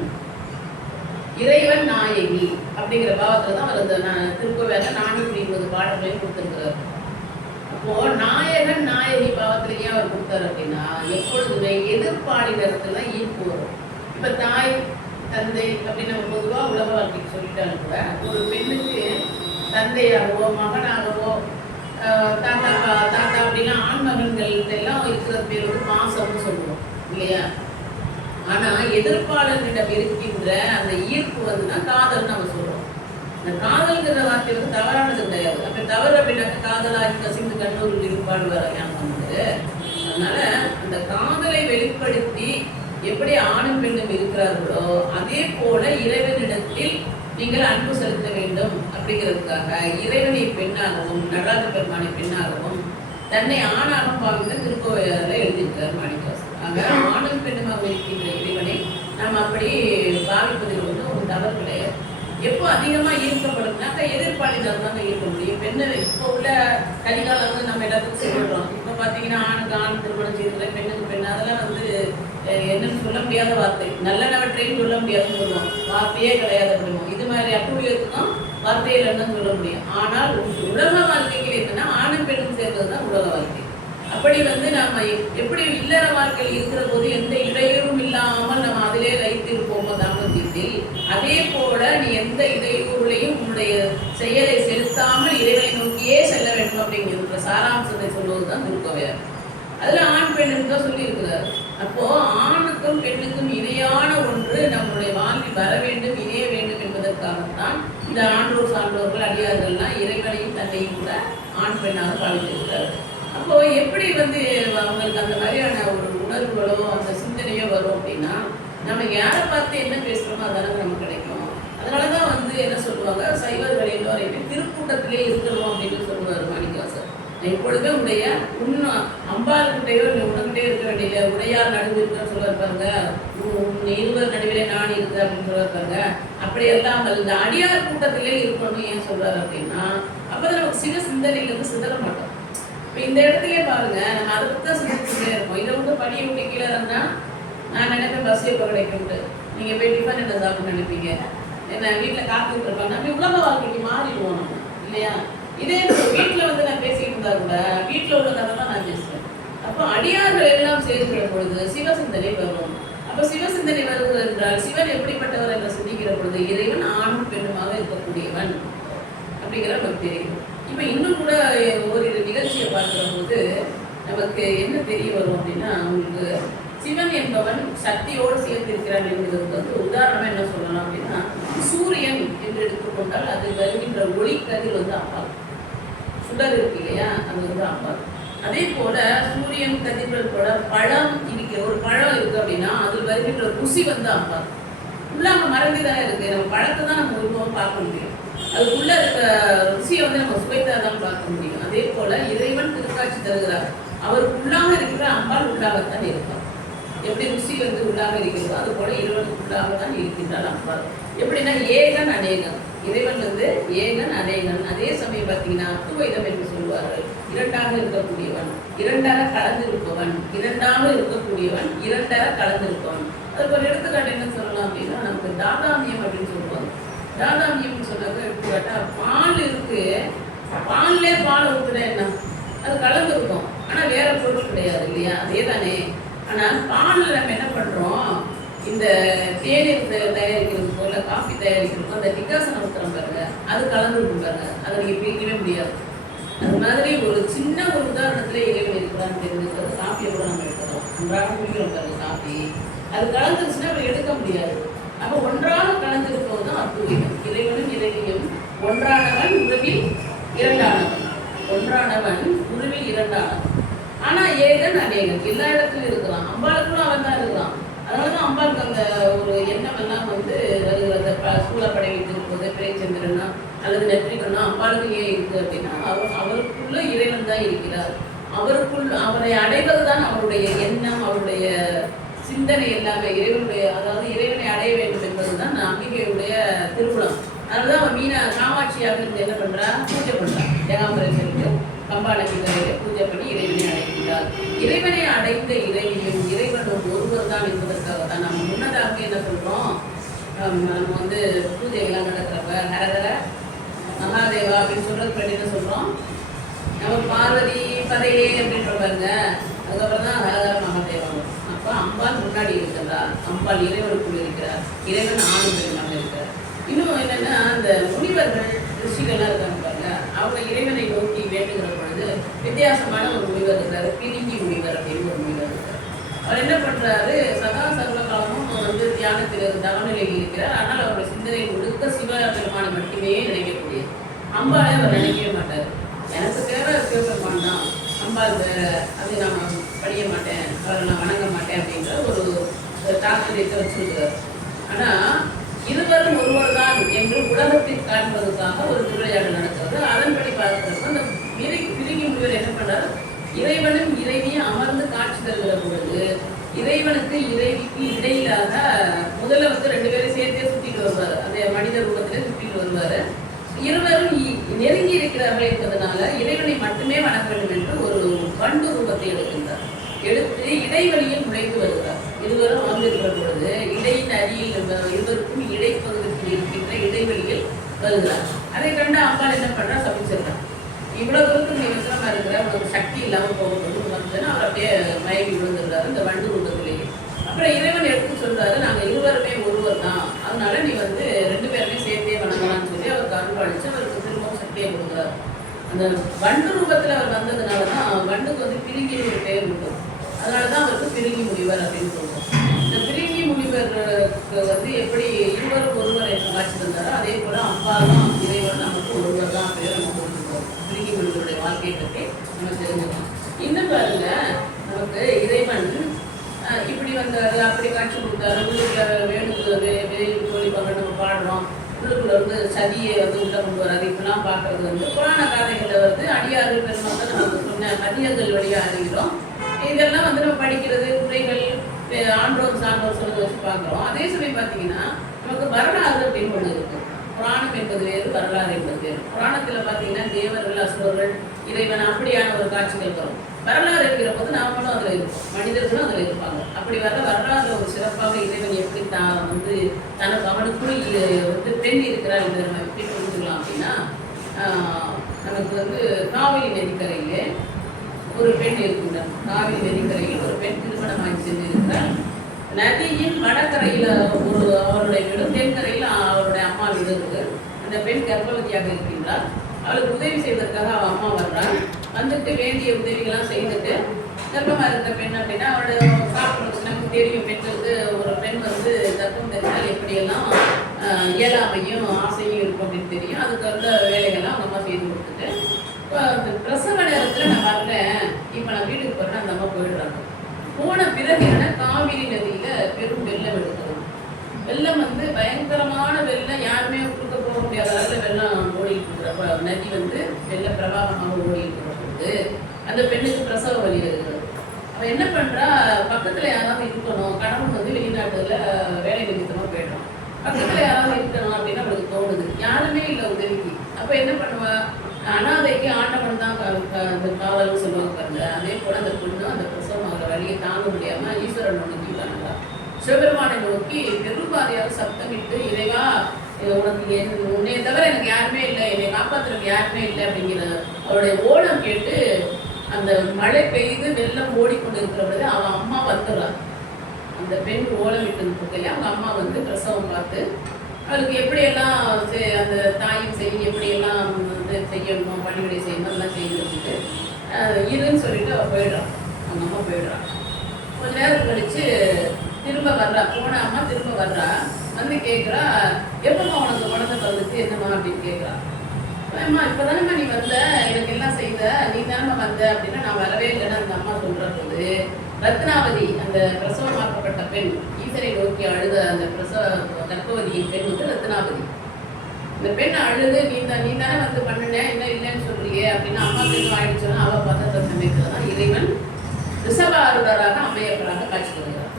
இறைவன் நாயகி அப்படிங்கிற பாவத்தில் தான் அவர் அந்த திருக்கோவையாரில் 450 பாடங்களையும் கொடுத்துருக்கிறார். அப்போ நாயகன் நாயகி பாவத்திலேயே அவர் கொடுத்தாரு அப்படின்னா, எப்பொழுதுமே எதிர்பாலினத்துல தான் ஈர்ப்பு வரும். இப்போ தாய் தந்தை அப்படின்னு நம்ம பொதுவாக உலக வாழ்க்கைக்கு சொல்லிட்டாலும் கூட, ஒரு பெண்ணுக்கு தந்தையாகவோ மகனாகவோ தாத்தா தாத்தா அப்படின்னா ஆண் மகன்கள் எல்லாம் இருக்கிற பேர் வந்து பாசம்னு சொல்லுவோம் இல்லையா? ஆனா எதிர்ப்பாளர்களிடம் இருக்கின்ற அந்த ஈர்ப்பு வந்துன்னா காதல்னு நம்ம சொல்றோம். இந்த காதல்கிற வார்த்தை வந்து தவறானது கிடையாது. அப்ப தவறு அப்படின்னாக்க காதலாகி கசிந்து கண்ணூர் ஈடுபாடு வர வந்து. அதனால அந்த காதலை வெளிப்படுத்தி எப்படி ஆணும் பெண்ணும் இருக்கிறார்களோ அதே போல இறைவனிடத்தில் நீங்கள் அன்பு செலுத்த வேண்டும் அப்படிங்கிறதுக்காக இறைவனை பெண்ணாகவும் நடராஜ பெருமானை பெண்ணாகவும் தன்னை ஆணாகவும் பாவித்த திருக்கோவையாரில் எழுதியிருக்கிறார் மாணிக்கவாசகர். ஆக ஆணும் பெண்ணுமாக இருக்கின்ற இறைவனை நாம் அப்படி பாவிப்பதில் ஒன்றும் ஒரு தவறு கிடையாது. எப்போ அதிகமாக ஈர்க்கப்படும்னாக்கா எதிர்பாலினர் தாங்க ஈர்க்க முடியும். பெண்ணு இப்போ உள்ள கலிகாலம் வந்து நம்ம எல்லாத்துக்கும் சொல்லிடுறோம். இப்போ பார்த்தீங்கன்னா ஆணுக்கு ஆண் திருமணம் செய்யறதுல பெண்ணுக்கு பெண், அதெல்லாம் வந்து என்னன்னு சொல்ல முடியாத வார்த்தை. நல்லனவற்றையும் சொல்ல முடியாதுன்னு சொல்லுவோம், வார்த்தையே கிடையாது அப்படிமோ. இது மாதிரி அப்புடியத்துக்கும் வார்த்தையை இல்லைன்னு சொல்ல முடியும். ஆனால் உலக வாழ்க்கைக்கு என்னன்னா ஆணும் பெண்ணும் சேர்ந்தது தான் உலக வாழ்க்கை. அப்படி வந்து நம்ம எப்படி இல்லற வாழ்க்கையில் இருக்கிற போது எந்த இடையூறும் இல்லாமல் நம்ம அதிலே வைத்திருப்போமோ தாம்பத்தியத்தில், அதே போல நீ எந்த இடையூறுலையும் உன்னுடைய செயலை செலுத்தாமல் இறைவனை நோக்கியே செல்ல வேண்டும் அப்படிங்கிற சாராம்சத்தை சொல்வதுதான் திருக்கோவையார். அதுல ஆண் பெண்ணுக்கு தான் சொல்லி இருக்கிறார். அப்போ ஆணுக்கும் பெண்ணுக்கும் இணையான ஒன்று நம்முடைய வாழ்வில் வர வேண்டும், இணைய வேண்டும் என்பதற்காகத்தான் இந்த ஆன்றோர் சான்றோர்கள் அடியார்கள்லாம் இறைவனையும் தன்னையும் கூட ஆண் பெண்ணாக பாவித்திருக்கிறார். அப்போ எப்படி வந்து அவங்களுக்கு அந்த மாதிரியான ஒரு உணர்வுகளோ அந்த சிந்தனையோ வரும் அப்படின்னா, நம்ம யாரை பார்த்து என்ன பேசுகிறோமோ அதெல்லாம் நமக்கு கிடைக்கும். அதனாலதான் வந்து என்ன சொல்லுவாங்க, சைவர்கள் எல்லோரையுமே திருக்கூட்டத்திலே இருக்கிறோம் அப்படின்னு சொல்லுவார் மாணிக்கவாசகர். எப்பொழுதுமே உடைய அம்பாள் கிட்டையோ இல்லை உனக்கிட்டே இருக்க வேண்டிய உடையார் நடுவு இருக்குன்னு சொல்ல இருப்பாங்க, இருவர் நடுவிலே நான் இருக்கு அப்படின்னு சொல்ல இருப்பாங்க. அப்படி இல்லாமல் இந்த அடியார் கூட்டத்திலே இருக்கணும்னு ஏன் சொல்றாரு அப்படின்னா, அப்பதான் நமக்கு சிவ சிந்தனையிலிருந்து சிதற மாட்டோம். இந்த இடத்துலயே பாருங்க, நம்ம அதை பத்தி தான் சிந்திச்சுட்டே இருப்போம். இதை வந்து படியை விட்டு கீழே இருந்தா நான் நினைப்பேன் பஸ் எப்போ கிடைக்கும்ட்டு. நீங்க போய் டிஃபன் என்ன சாப்பிட நினைப்பீங்க, என்ன வீட்டில் காத்துட்டு இருப்பாங்க. நம்ம உலக வாழ்க்கைக்கு மாறிடுவோம் நம்ம, இல்லையா? இதே வீட்டில் வந்து நான் பேசிட்டு இருந்தா கூட வீட்டில் உள்ள கதை தான் நான் பேசுவேன். அப்போ அடியார்கள் எல்லாம் சேர்க்கிற பொழுது சிவசிந்தனை வரும். அப்போ சிவசிந்தனை வருகிறது என்றால் சிவன் எப்படிப்பட்டவர் என்று சிந்திக்கிற பொழுது இறைவன் ஆணும் பெண்ணுமாக இருக்கக்கூடியவன் அப்படிங்கிற நமக்கு தெரியும். இப்போ இன்னும் கூட ஒரு நிகழ்ச்சியை பார்க்கிற போது நமக்கு என்ன தெரிய வரும் அப்படின்னா, அவங்களுக்கு சிவன் என்பவன் சக்தியோடு சேர்த்திருக்கிறான் என்பதற்கு வந்து உதாரணம் என்ன சொல்லலாம் அப்படின்னா, சூரியன் என்று எடுத்துக்கொண்டால் அது வருகின்ற ஒளி கதிர் வந்து அப்பால் சுடர் இருக்கு இல்லையா, அது வந்து அப்பால். அதே போல சூரியன் கதிர்கள் கூட பழம் இருக்கிற ஒரு பழம் இருக்கு அப்படின்னா அதில் வருகின்ற ருசி வந்து அப்பால். உள்ளாம மறந்துதான் இருக்கு, நம்ம பழத்தை தான் நம்ம உருவம் பார்க்க முடியும், அதுக்குள்ள இருக்க ருசியை வந்து நம்ம சுவைத்தான் பார்க்க முடியும். அதே போல இறைவன் திருக்காட்சி தருகிறார், அவருக்குள்ளாக இருக்கிற அம்பாள் உள்ளாகத்தான் இருப்பார். எப்படி ருசி வந்து உள்ளாக இருக்கிறதோ அது போல இறைவனுக்கு உள்ளாக தான் இருக்கின்றாள் அம்பாள். எப்படின்னா ஏகன் அநேகன், இறைவன் வந்து ஏகன் அநேகன். அதே சமயம் பார்த்தீங்கன்னா அத்துவைதம் என்று சொல்வார்கள், இரண்டாக இருக்கக்கூடியவன், இரண்டாக கலந்திருப்பவன், இரண்டாக இருக்கக்கூடியவன், இரண்டாக கலந்திருப்பவன். அதுக்கு ஒரு எடுத்துக்காட்டு என்ன சொல்லலாம் அப்படின்னா, நமக்கு தாதாமியம் அப்படின்னு சொல்லுவாங்க. தாதாமியம் சொன்னாக்க எடுத்துக்காட்டா பால் இருக்கு, பால்லே பால் ஊற்றுனா என்ன, அது கலந்துருக்கும், ஆனால் வேற பொருள் கிடையாது இல்லையா, அதே தானே. ஆனால் பாலில் நம்ம என்ன பண்ணுறோம், இந்த தேநீர் தயாரிக்கிறது போல காஃபி தயாரிக்கிறதுக்கோ அந்த டிகாசன் ஊற்றுறோம் பாருங்க, அது கலந்துருக்கும் பாருங்க, அதை நீங்கள் பிரிக்கவே முடியாது. அது மாதிரி ஒரு சின்ன ஒரு உதாரணத்துல இறைவன் இருக்கிறான்னு தெரிஞ்சுக்கிறது. காஃபியை கூட நம்ம எடுக்கிறோம், ஒன்றாக குடிக்கிறோம் பாருங்க காஃபி, அது கலந்துருச்சுன்னா நம்ம எடுக்க முடியாது. அப்போ ஒன்றாக கலந்திருப்பது தான் அத்துவிதம். இறைவனும் இறைவியும் ஒன்றானவன் உருவில் இரண்டானவன், ஒன்றானவன் உருவில் இரண்டானவன். ஆனா ஏகன் அநேகன் எல்லா இடத்துலையும் இருக்கிறான். அம்பாளுக்குள்ள அவன் தான் இருக்கிறான். அதனாலதான் அம்பாளுக்கு அந்த ஒரு எண்ணம் எல்லாம் வந்து அந்த சூழப்படை வைத்திருக்கும் போது பிரேச்சந்திரனா அல்லது நெற்றிகனா அம்பாளுக்கு ஏன் இருக்கு அப்படின்னா, அவருக்குள்ள இறைவன் தான் இருக்கிறார். அவருக்குள் அவரை அடைவதுதான் அவருடைய எண்ணம், அவருடைய சிந்தனை எல்லாமே இறைவனுடைய, அதாவது இறைவனை அடைய வேண்டும் என்பதுதான் அம்பிகையுடைய திருக்குளம். அதனாலதான் அவன் மீனா காமாட்சியாக இருந்து என்ன பண்றா, பூஜை பண்றா. ஏகாம்பரேஸ்வருக்கு கம்பா நதிக்கரையில பூஜை பண்ணி இறைவனை அடைகிறார். இறைவனை அடைந்த இறைவியும் இறைவனும் ஒருவர் தான் என்பதற்காக தான் நம்ம முன்னதாக என்ன சொல்றோம், நம்ம வந்து பூஜைகள்லாம் நடக்கிறப்ப ஹரஹர மகாதேவா அப்படின்னு சொல்றது என்ன சொல்றோம், நம்ம பார்வதி பதையே அப்படின்ற பாருங்க, அதுக்கப்புறம் தான் ஹரஹர மகாதேவா. அப்போ அம்பாள் முன்னாடி இருக்கிறார், அம்பாள் இறைவனுக்குள் இருக்கிறார், இறைவன் ஆனந்தமாக இருக்கிறார். இன்னும் என்னன்னா, அந்த முனிவர்கள் ரிஷிகள்லாம் இருக்காங்க பாருங்க, அவங்க இறைவனை நோக்கி வேண்டுகிற பொழுது வித்தியாசமான ஒரு முனிவர் இருக்காரு, பிரிங்கி முனிவர் அப்படின்னு ஒரு முனிவர் இருக்கார். அவர் என்ன பண்றாரு, சதா சர்வ காலமும் வந்து தியானத்தில் தவநிலையில் இருக்கிறார். ஆனால் அவருடைய சிந்தனை முழுக்க சிவ பெருமானை மட்டுமே நினைக்கக்கூடியது. அம்பாளை அவர் நினைக்கவே மாட்டார். எனக்கு தேவை சிவபெருமான் தான், அம்பாள் வேற, அது நான் படிய மாட்டேன், அவரை நான் வணங்க மாட்டேன் அப்படின்ற ஒரு தாக்கத்தை வச்சிருக்கிறார். ஆனா இருவரும் ஒருவர் தான் என்று உலகத்தில் காண்பதற்காக ஒரு திருவிளையாடல் நடக்கிறது. அதன்படி பார்க்கிறப்ப அந்த பிரிங்கி முனிவர் என்ன பண்றாரு, இறைவனும் இறைவியும் அமர்ந்து காட்சி தருகிற பொழுது இறைவனுக்கு இறைவிக்கு இடையிலாக முதல்ல வந்து ரெண்டு பேரும் சேர்த்தே சுற்றிட்டு வருவார், அந்த மனித ரூபத்திலே சுற்றிட்டு வருவார். இருவரும் நெருங்கி இருக்கிறார்கள் என்பதனால இறைவனை மட்டுமே வணங்க வேண்டும் என்று ஒரு வண்டு ரூபத்தை எடுக்கின்றார். எடுத்து இடைவெளியில் நுழைந்து வருகிறார். இருவரும் அமர்ந்திருக்கிற பொழுது இடையின் அடியில் இருவருக்கும் இடைப்பகுதியில் இருக்கின்ற இடைவெளியில் வருகிறார். அதை கண்டு அம்பாள் என்ன பண்றா, சபிச்சிருக்கான். இவ்வளவு தூரத்துக்கு நீ விசிரமா இருக்கிற, உனக்கு சக்தி இல்லாமல் போகணும் வந்துன்னா அவர் அப்படியே மயங்கி விழுந்துருந்தாரு இந்த வண்டு ரூபத்திலேயே. அப்புறம் இறைவன் எடுத்து சொல்றாரு, நாங்க இருவருமே ஒருவர் தான், அதனால நீ வந்து ரெண்டு பேருமே சேர்த்தே வணங்கலாம்னு சொல்லி அவருக்கு அருள் அளிச்சு அவருக்கு திரும்பவும் சக்தியை கொடுக்குறாரு. அந்த வண்டு ரூபத்துல அவர் வந்ததுனாலதான் வண்டுக்கு வந்து பிரிங்கி ஒரு பெயர் உண்டு. அதனாலதான் அவருக்கு பிரிங்கி முனிவர் அப்படின்னு சொல்றோம். இந்த பிரிங்கி முனிவருக்கு வந்து எப்படி இருவரும் ஒருவர் என்று காட்சி தந்தாரோ அதே போல அம்பாலும் இறைவன் நமக்கு ஒருவர் தான் பேர் நம்ம கொடுத்துருக்கோம். பிரிங்கி முனிவருடைய வாழ்க்கையை பற்றி நம்ம தெரிஞ்சுக்கணும். இன்னும் பாருங்க, நமக்கு இறைவன் இப்படி வந்தாரு, அப்படி காட்சி கொடுத்தாரு, உள்ளுக்குள்ள வேணுக்கு ஒளிப்பாங்க நம்ம பாடுறோம், உள்ளுக்குள்ள வந்து சதியை வந்து உள்ள கொண்டு வராது, இப்படிலாம் பார்க்கறது வந்து புராண காதைகளில் வந்து அடியாறு பெருமாள் நமக்கு சொன்ன பதியங்கள் வழியாக அறிகிறோம். இதெல்லாம் வந்து நம்ம படிக்கிறது, உரைகள், ஆண்டோர் சான்றோர் சொல்ல வச்சு பார்க்குறோம். அதே சமயம் பார்த்தீங்கன்னா நமக்கு வரலாறு அப்படின்னு ஒன்று இருக்கு. புராணம் என்பது வேறு, வரலாறு என்பது வேறு. புராணத்தில் பார்த்தீங்கன்னா தேவர்கள், அசுரர்கள், இறைவன் அப்படியான ஒரு காட்சிகள் வரும். வரலாறு இருக்கிற போது நாமளும் அதில் இருப்போம், மனிதர்களும் அதில் இருப்பாங்க. அப்படி வர வரலாறு ஒரு சிறப்பாக இறைவன் எப்படி தான் வந்து தனக்கு அவனுக்குள் வந்து பெண் இருக்கிறார் என்று நம்ம எப்படி புரிஞ்சுக்கலாம் அப்படின்னா, நமக்கு வந்து காவிரி நதிக்கரையிலே ஒரு பெண் இருக்கின்றார். காவிரி நதிக்கரையில் ஒரு பெண் திருமணமாகி சென்றிருக்கிறார். நதியின் வடக்கரையில் ஒரு அவருடைய வீடும், தென்கரையில் அவருடைய அம்மா வீடு இருக்கு. அந்த பெண் கர்ப்பவதியாக இருக்கின்றார். அவளுக்கு உதவி செய்வதற்காக அவள் அம்மா வர்றாள். வந்துட்டு வேண்டிய உதவிகள்லாம் செய்துட்டு, கர்ப்பமாக இருக்கிற பெண் அப்படின்னா அவளோட சாப்பிட்றதுக்கு நமக்கு தெரியும், பெண்களுக்கு ஒரு பெண் வந்து கர்ப்பம் தெரிஞ்சால் எப்படியெல்லாம் இயலாமையும் ஆசையும் இருக்கும் அப்படின்னு தெரியும். அதுக்கு வந்த வேலைகள்லாம் அவங்க அம்மா செய்து கொடுத்துட்டு, இப்போ அந்த பிரசவ நேரத்தில் நான் வரேன், இப்போ நான் வீட்டுக்கு போகிறேன், அந்த அம்மா போயிடுறாங்க. போன பிறகு என்ன, காவிரி நதியில் பெரும் வெள்ளம் எடுக்கிறது. வெள்ளம் வந்து பயங்கரமான வெள்ளம், யாருமே குறுக்க போக முடியாத அளவில் வெள்ளம் ஓடிட்டு இருக்கிறப்ப, நதி வந்து வெள்ள பிரவாகமாக ஓடிட்டு இருக்கிறது. அந்த பெண்ணுக்கு பிரசவ வலி வருகிறது. அவள் என்ன பண்ணுறா, பக்கத்தில் யாராவது இருக்கணும், கணவன் வந்து வெளிநாட்டில் வேலை நிமித்தமாக போயிடுறான், பக்கத்தில் யாராவது இருக்கணும் அப்படின்னு அவளுக்கு தோணுது. யாருமே இல்லை உதவிக்கு. அப்போ என்ன பண்ணுவா, அனாதைக்கு ஆண்டவன் தான் அந்த காவல்னு சொல்லுவாங்க பாருங்க. அதே போல் அந்த பொண்ணு அந்த பிரசவம் ஆகிற வழியை தாங்க முடியாமல் ஈஸ்வரன் நோக்கி வந்தாங்க. சிவபெருமானை நோக்கி பெரும்பாரியாக சப்தமிட்டு, இறைவா உனக்கு உன்னைய தவிர எனக்கு யாருமே இல்லை, என்னை காப்பாற்றுறதுக்கு யாருமே இல்லை அப்படிங்கிற அவருடைய ஓலம் கேட்டு அந்த மழை பெய்து வெள்ளம் ஓடிக்கொண்டு இருக்கிற பொழுது அவன் அம்மா வந்துடுறான். அந்த பெண் ஓலமிட்டு இருக்கையில அவங்க அம்மா வந்து பிரசவம் பார்த்து அவளுக்கு எப்படியெல்லாம் அந்த தாயும் செய்ய எப்படியெல்லாம் வந்து செய்யணுமோ, பணிவிடை செய்யணும், அதெல்லாம் செய்து வச்சுட்டு இருன்னு சொல்லிட்டு அவள் போயிடுறான். அவங்க அம்மா போயிடுறான். கொஞ்ச நேரம் கழிச்சு திரும்ப வர்றா, போன அம்மா திரும்ப வர்றா. வந்து கேட்குறா, எப்பமா உனக்கு குழந்தை பிறந்துச்சு, என்னம்மா அப்படின்னு கேட்குறா. அம்மா இப்போதானம்மா நீ வந்த, எனக்கு எல்லாம் செய்த, நீ தானம்மா வந்த அப்படின்னா நான் வரவே இல்லைன்னு அந்த அம்மா சொல்கிற போது, ரத்னாவதி அந்த பிரசவமாக்கப்பட்ட பெண் ஈசரை நோக்கி அழுத அந்த கர்ப்பவதியின் பெண் வந்து ரத்னாவதி. இந்த பெண் அழுது, நீ தானே வந்து பண்ணினேன், என்ன இல்லைன்னு சொல்றியே அப்படின்னு அம்மா பெண் ஆயிடுச்சோன்னா அவள் பதற்ற சமயத்தில் தான் இறைவன் ரிஷபாரூடராக அம்மையப்பராக காட்சி தருகிறார்.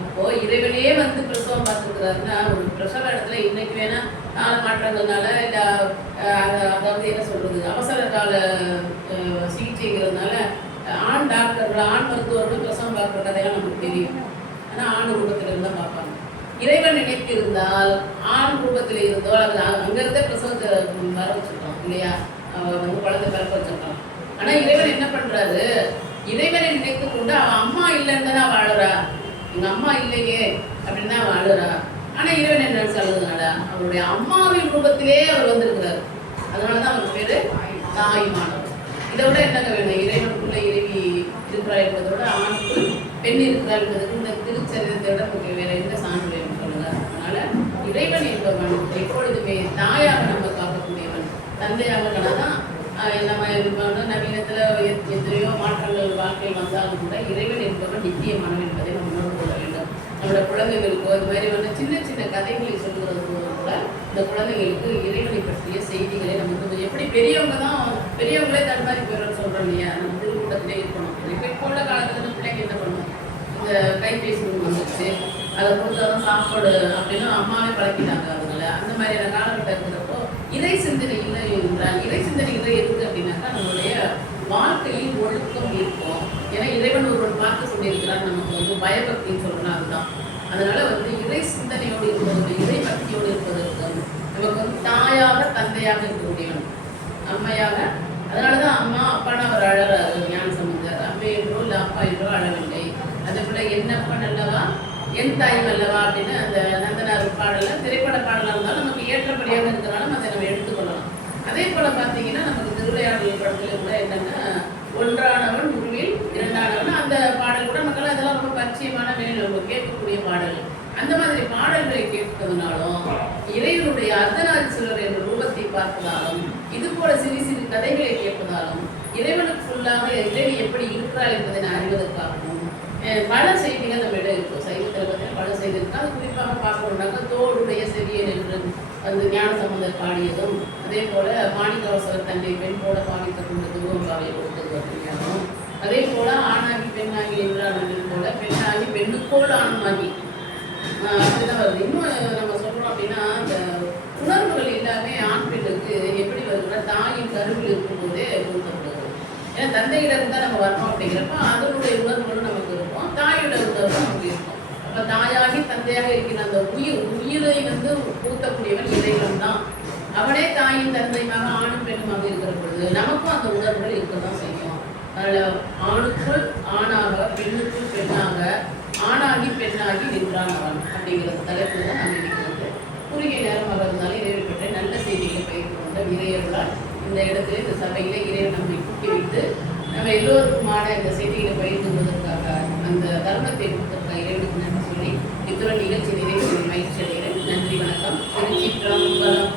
அப்போ இறைவனே வந்து பிரசவம் பார்த்துருக்கிறாருன்னா, ஒரு பிரசவ இடத்துல இன்னைக்கு வேணா கால மாற்றங்கள்னால இல்லை அதாவது என்ன சொல்றது, அவசர கால சிகிச்சைங்கிறதுனால ஆண் டாக்டர்கள், ஆண் மருத்துவர்கள் பிரசவம் பார்க்குற கதையெல்லாம் நமக்கு தெரியும். ஆனால் ஆண் ரூபத்தில் இருந்தால் பார்ப்பாங்க. இறைவன் நினைத்து இருந்தால் ஆண் ரூபத்தில் இருந்தோ அது அங்கிருந்தே பிரசவத்தை வர வச்சுருக்கோம் இல்லையா, வந்து குழந்தை பிறக்க வச்சிருக்கோம். ஆனால் இறைவன் என்ன பண்ணுறாரு, இறைவனை நினைத்து கொண்டு அவன் அம்மா இல்லைன்னு தானே அவள் அழுறா, எங்கள் அம்மா இல்லையே அப்படின்னு தான் அவள் அழுறா. ஆனால் இறைவன் என்ன சொல்றதுனால அவருடைய அம்மாவின் ரூபத்திலே அவர் வந்திருக்கிறார். அதனால தான் அவருக்கு பேர் தாயுமானவர். இதை விட என்னங்க வேணும், இறைவனுக்குள்ள இறைவி இருக்கிறாள் என்பதோட ஆணுக்குள் பெண் இருக்கிறாள் என்பதற்கு இந்த திருச்சரிதத்தை விட நமக்கு வேற எந்த சான்று வேணும் சொல்லுங்க. அதனால இறைவன் என்பவன் எப்பொழுதுமே தாயாக நம்ம காக்கக்கூடியவன், தந்தையாக தான். நம்ம நவீனத்தில் எத்தனையோ மாற்றங்கள் வாழ்க்கையில் வந்தாலும் கூட இறைவன் என்பவன் நித்தியமானவன் என்பதை நம்ம உணர்ந்து கொள்ள வேண்டும். நம்மளோட குழந்தைகளுக்கோ இது மாதிரி வந்து சின்ன சின்ன கதைகளை சொல்கிறது போது கூட இந்த குழந்தைகளுக்கு இறைவனை பற்றிய செய்திகளை நம்ம எப்படி பெரியவங்களே தன்மாரி போயிடும் சொல்கிறோம் இல்லையா, நம்ம திருக்கூட்டத்திலே இருக்கணும். இப்போ உள்ள காலத்தில் பிள்ளைங்க என்ன பண்ணணும், இந்த கைபேசி வந்துச்சு, அதை கொடுத்தாதான் சாப்பாடு அப்படின்னு அம்மாவே பழக்கிட்டாங்க. அதனால அந்த மாதிரியான காலகட்டம் இருக்கிறப்போ இறை சிந்தனை இல்லை என்றால், இறை சிந்தனை இல்லை எதுக்கு அப்படின்னாக்கா நம்மளுடைய வாழ்க்கையில் ஒழுக்கம் இருக்கும். ஏன்னா இறைவன் ஒருவன் பார்த்து கொண்டிருக்கிறார், நமக்கு வந்து பயபக்தின்னு சொல்லணும். அதுதான் அதனால வந்து இறை சிந்தனையோடு இருப்பதற்கு, இறை பக்தியோடு இருப்பதற்கு நமக்கு வந்து தாயாக தந்தையாக இருக்கக்கூடியவன், அம்மையாக. அதனாலதான் அம்மா அப்பான்னு அவர் அழறாரு ஞான சம்பந்தர். அம்மை என்றோ இல்லை அப்பா என்றோ அழவில்லை, அந்த பிள்ளை என்னப்பன் அல்லவா என் தாயும் அல்லவா அப்படின்னு அந்த நந்தனார் பாடல திரைப்பட பாடலாக இருந்தாலும் நமக்கு ஏற்றபடியாக இருக்கிறனாலும் அதை நம்ம எடுத்துக்கொள்ளலாம். அதே போல பார்த்தீங்கன்னா நமக்கு திருவிளையாடல் படத்துல கூட என்னன்னா, ஒன்றானவன் உருவில் இரண்டானவன், அந்த பாடல் கூட மக்கள் அதெல்லாம் ரொம்ப பரிச்சயமான வேணும், நம்ம கேட்கக்கூடிய பாடல். அந்த மாதிரி பாடல்களை கேட்பதனாலும் இறைவனுடைய அர்த்தநாரீஸ்வரர் என்ற ரூபத்தை பார்ப்பதாலும் இது போல சிறு சிறு கதைகளை கேட்பதாலும் இறைவனுக்குள்ளாக இறைவி எப்படி இருக்கிறாள் என்பதை அறிவதற்காகவும் பல செய்திகள் நம்ம இடம் இருக்கும். சைவத்தில் பார்த்தீங்கன்னா பல செய்தி இருக்கு. அது குறிப்பாக பார்க்கணுன்னாக்கா தோளுடைய செவியன் என்று அந்த ஞான சம்பந்தர் பாடியதும், அதே போல மாணிக்கவாசகர் தன்னை பெண் போல பாவித்துக் கொண்டு துருவம்பாவையை கொடுத்தது அப்படின்னாலும், அதே போல ஆணாகி பெண்ணாகி என்றானது போல பெண்ணாகி பெண்ணுக்கோள் ஆணுமாகி அப்படிதான் வருது. இன்னும் நம்ம சொல்றோம் அப்படின்னா, அந்த உணர்வுகள் எல்லாமே ஆண் பெண்ணுக்கு எப்படி வருதுன்னா தாயின் கருவில் இருக்கும்போதே பொருத்தப்படுது. ஏன்னா தந்தையிடம் தான் நம்ம வரணும் அப்படிங்கிறப்ப அதனுடைய உணர்வுகளும் நமக்கு இருக்கும், தாயோட உணர்வும் நமக்கு இருக்கும். அப்ப தாயாகி தந்தையாக இருக்கிற அந்த உயிரை பூத்தக்கூடியவன் இறைவன் தான். அவனே தாயின் தந்தையாக ஆணும் பெண்ணுமாக இருக்கிற பொழுது நமக்கும் அந்த உணர்வுகள் இருக்கதான் செய்யும். அதனால ஆணுக்குள் ஆணாக, பெண்ணுக்குள் பெண்ணாக, ஆணாகி பெண்ணாகி நின்றான் அவன் அப்படிங்கிற தலைப்பு தான் நம்ம இன்னைக்கு குறுகிய நேரமாக இருந்தாலும் இறைவன் பெற்ற நல்ல செய்திகளை பயிர்ந்து கொண்ட இறையர்களால் இந்த இடத்துல இந்த சபையில இறைவன் நம்மை கூட்டி வைத்து நம்ம எல்லோருக்குமான இந்த செய்திகளை பயிர்ந்து கொள்வதற்காக அந்த தர்மத்தை கொடுத்ததற்காக இறைவனுக்கு நன்றி சொல்லி இத்துடன் நிகழ்ச்சி நிறைவு மகிழ்ச்சி அடைகிறேன். நன்றி, வணக்கம். திருச்சிற்றம்பலம்.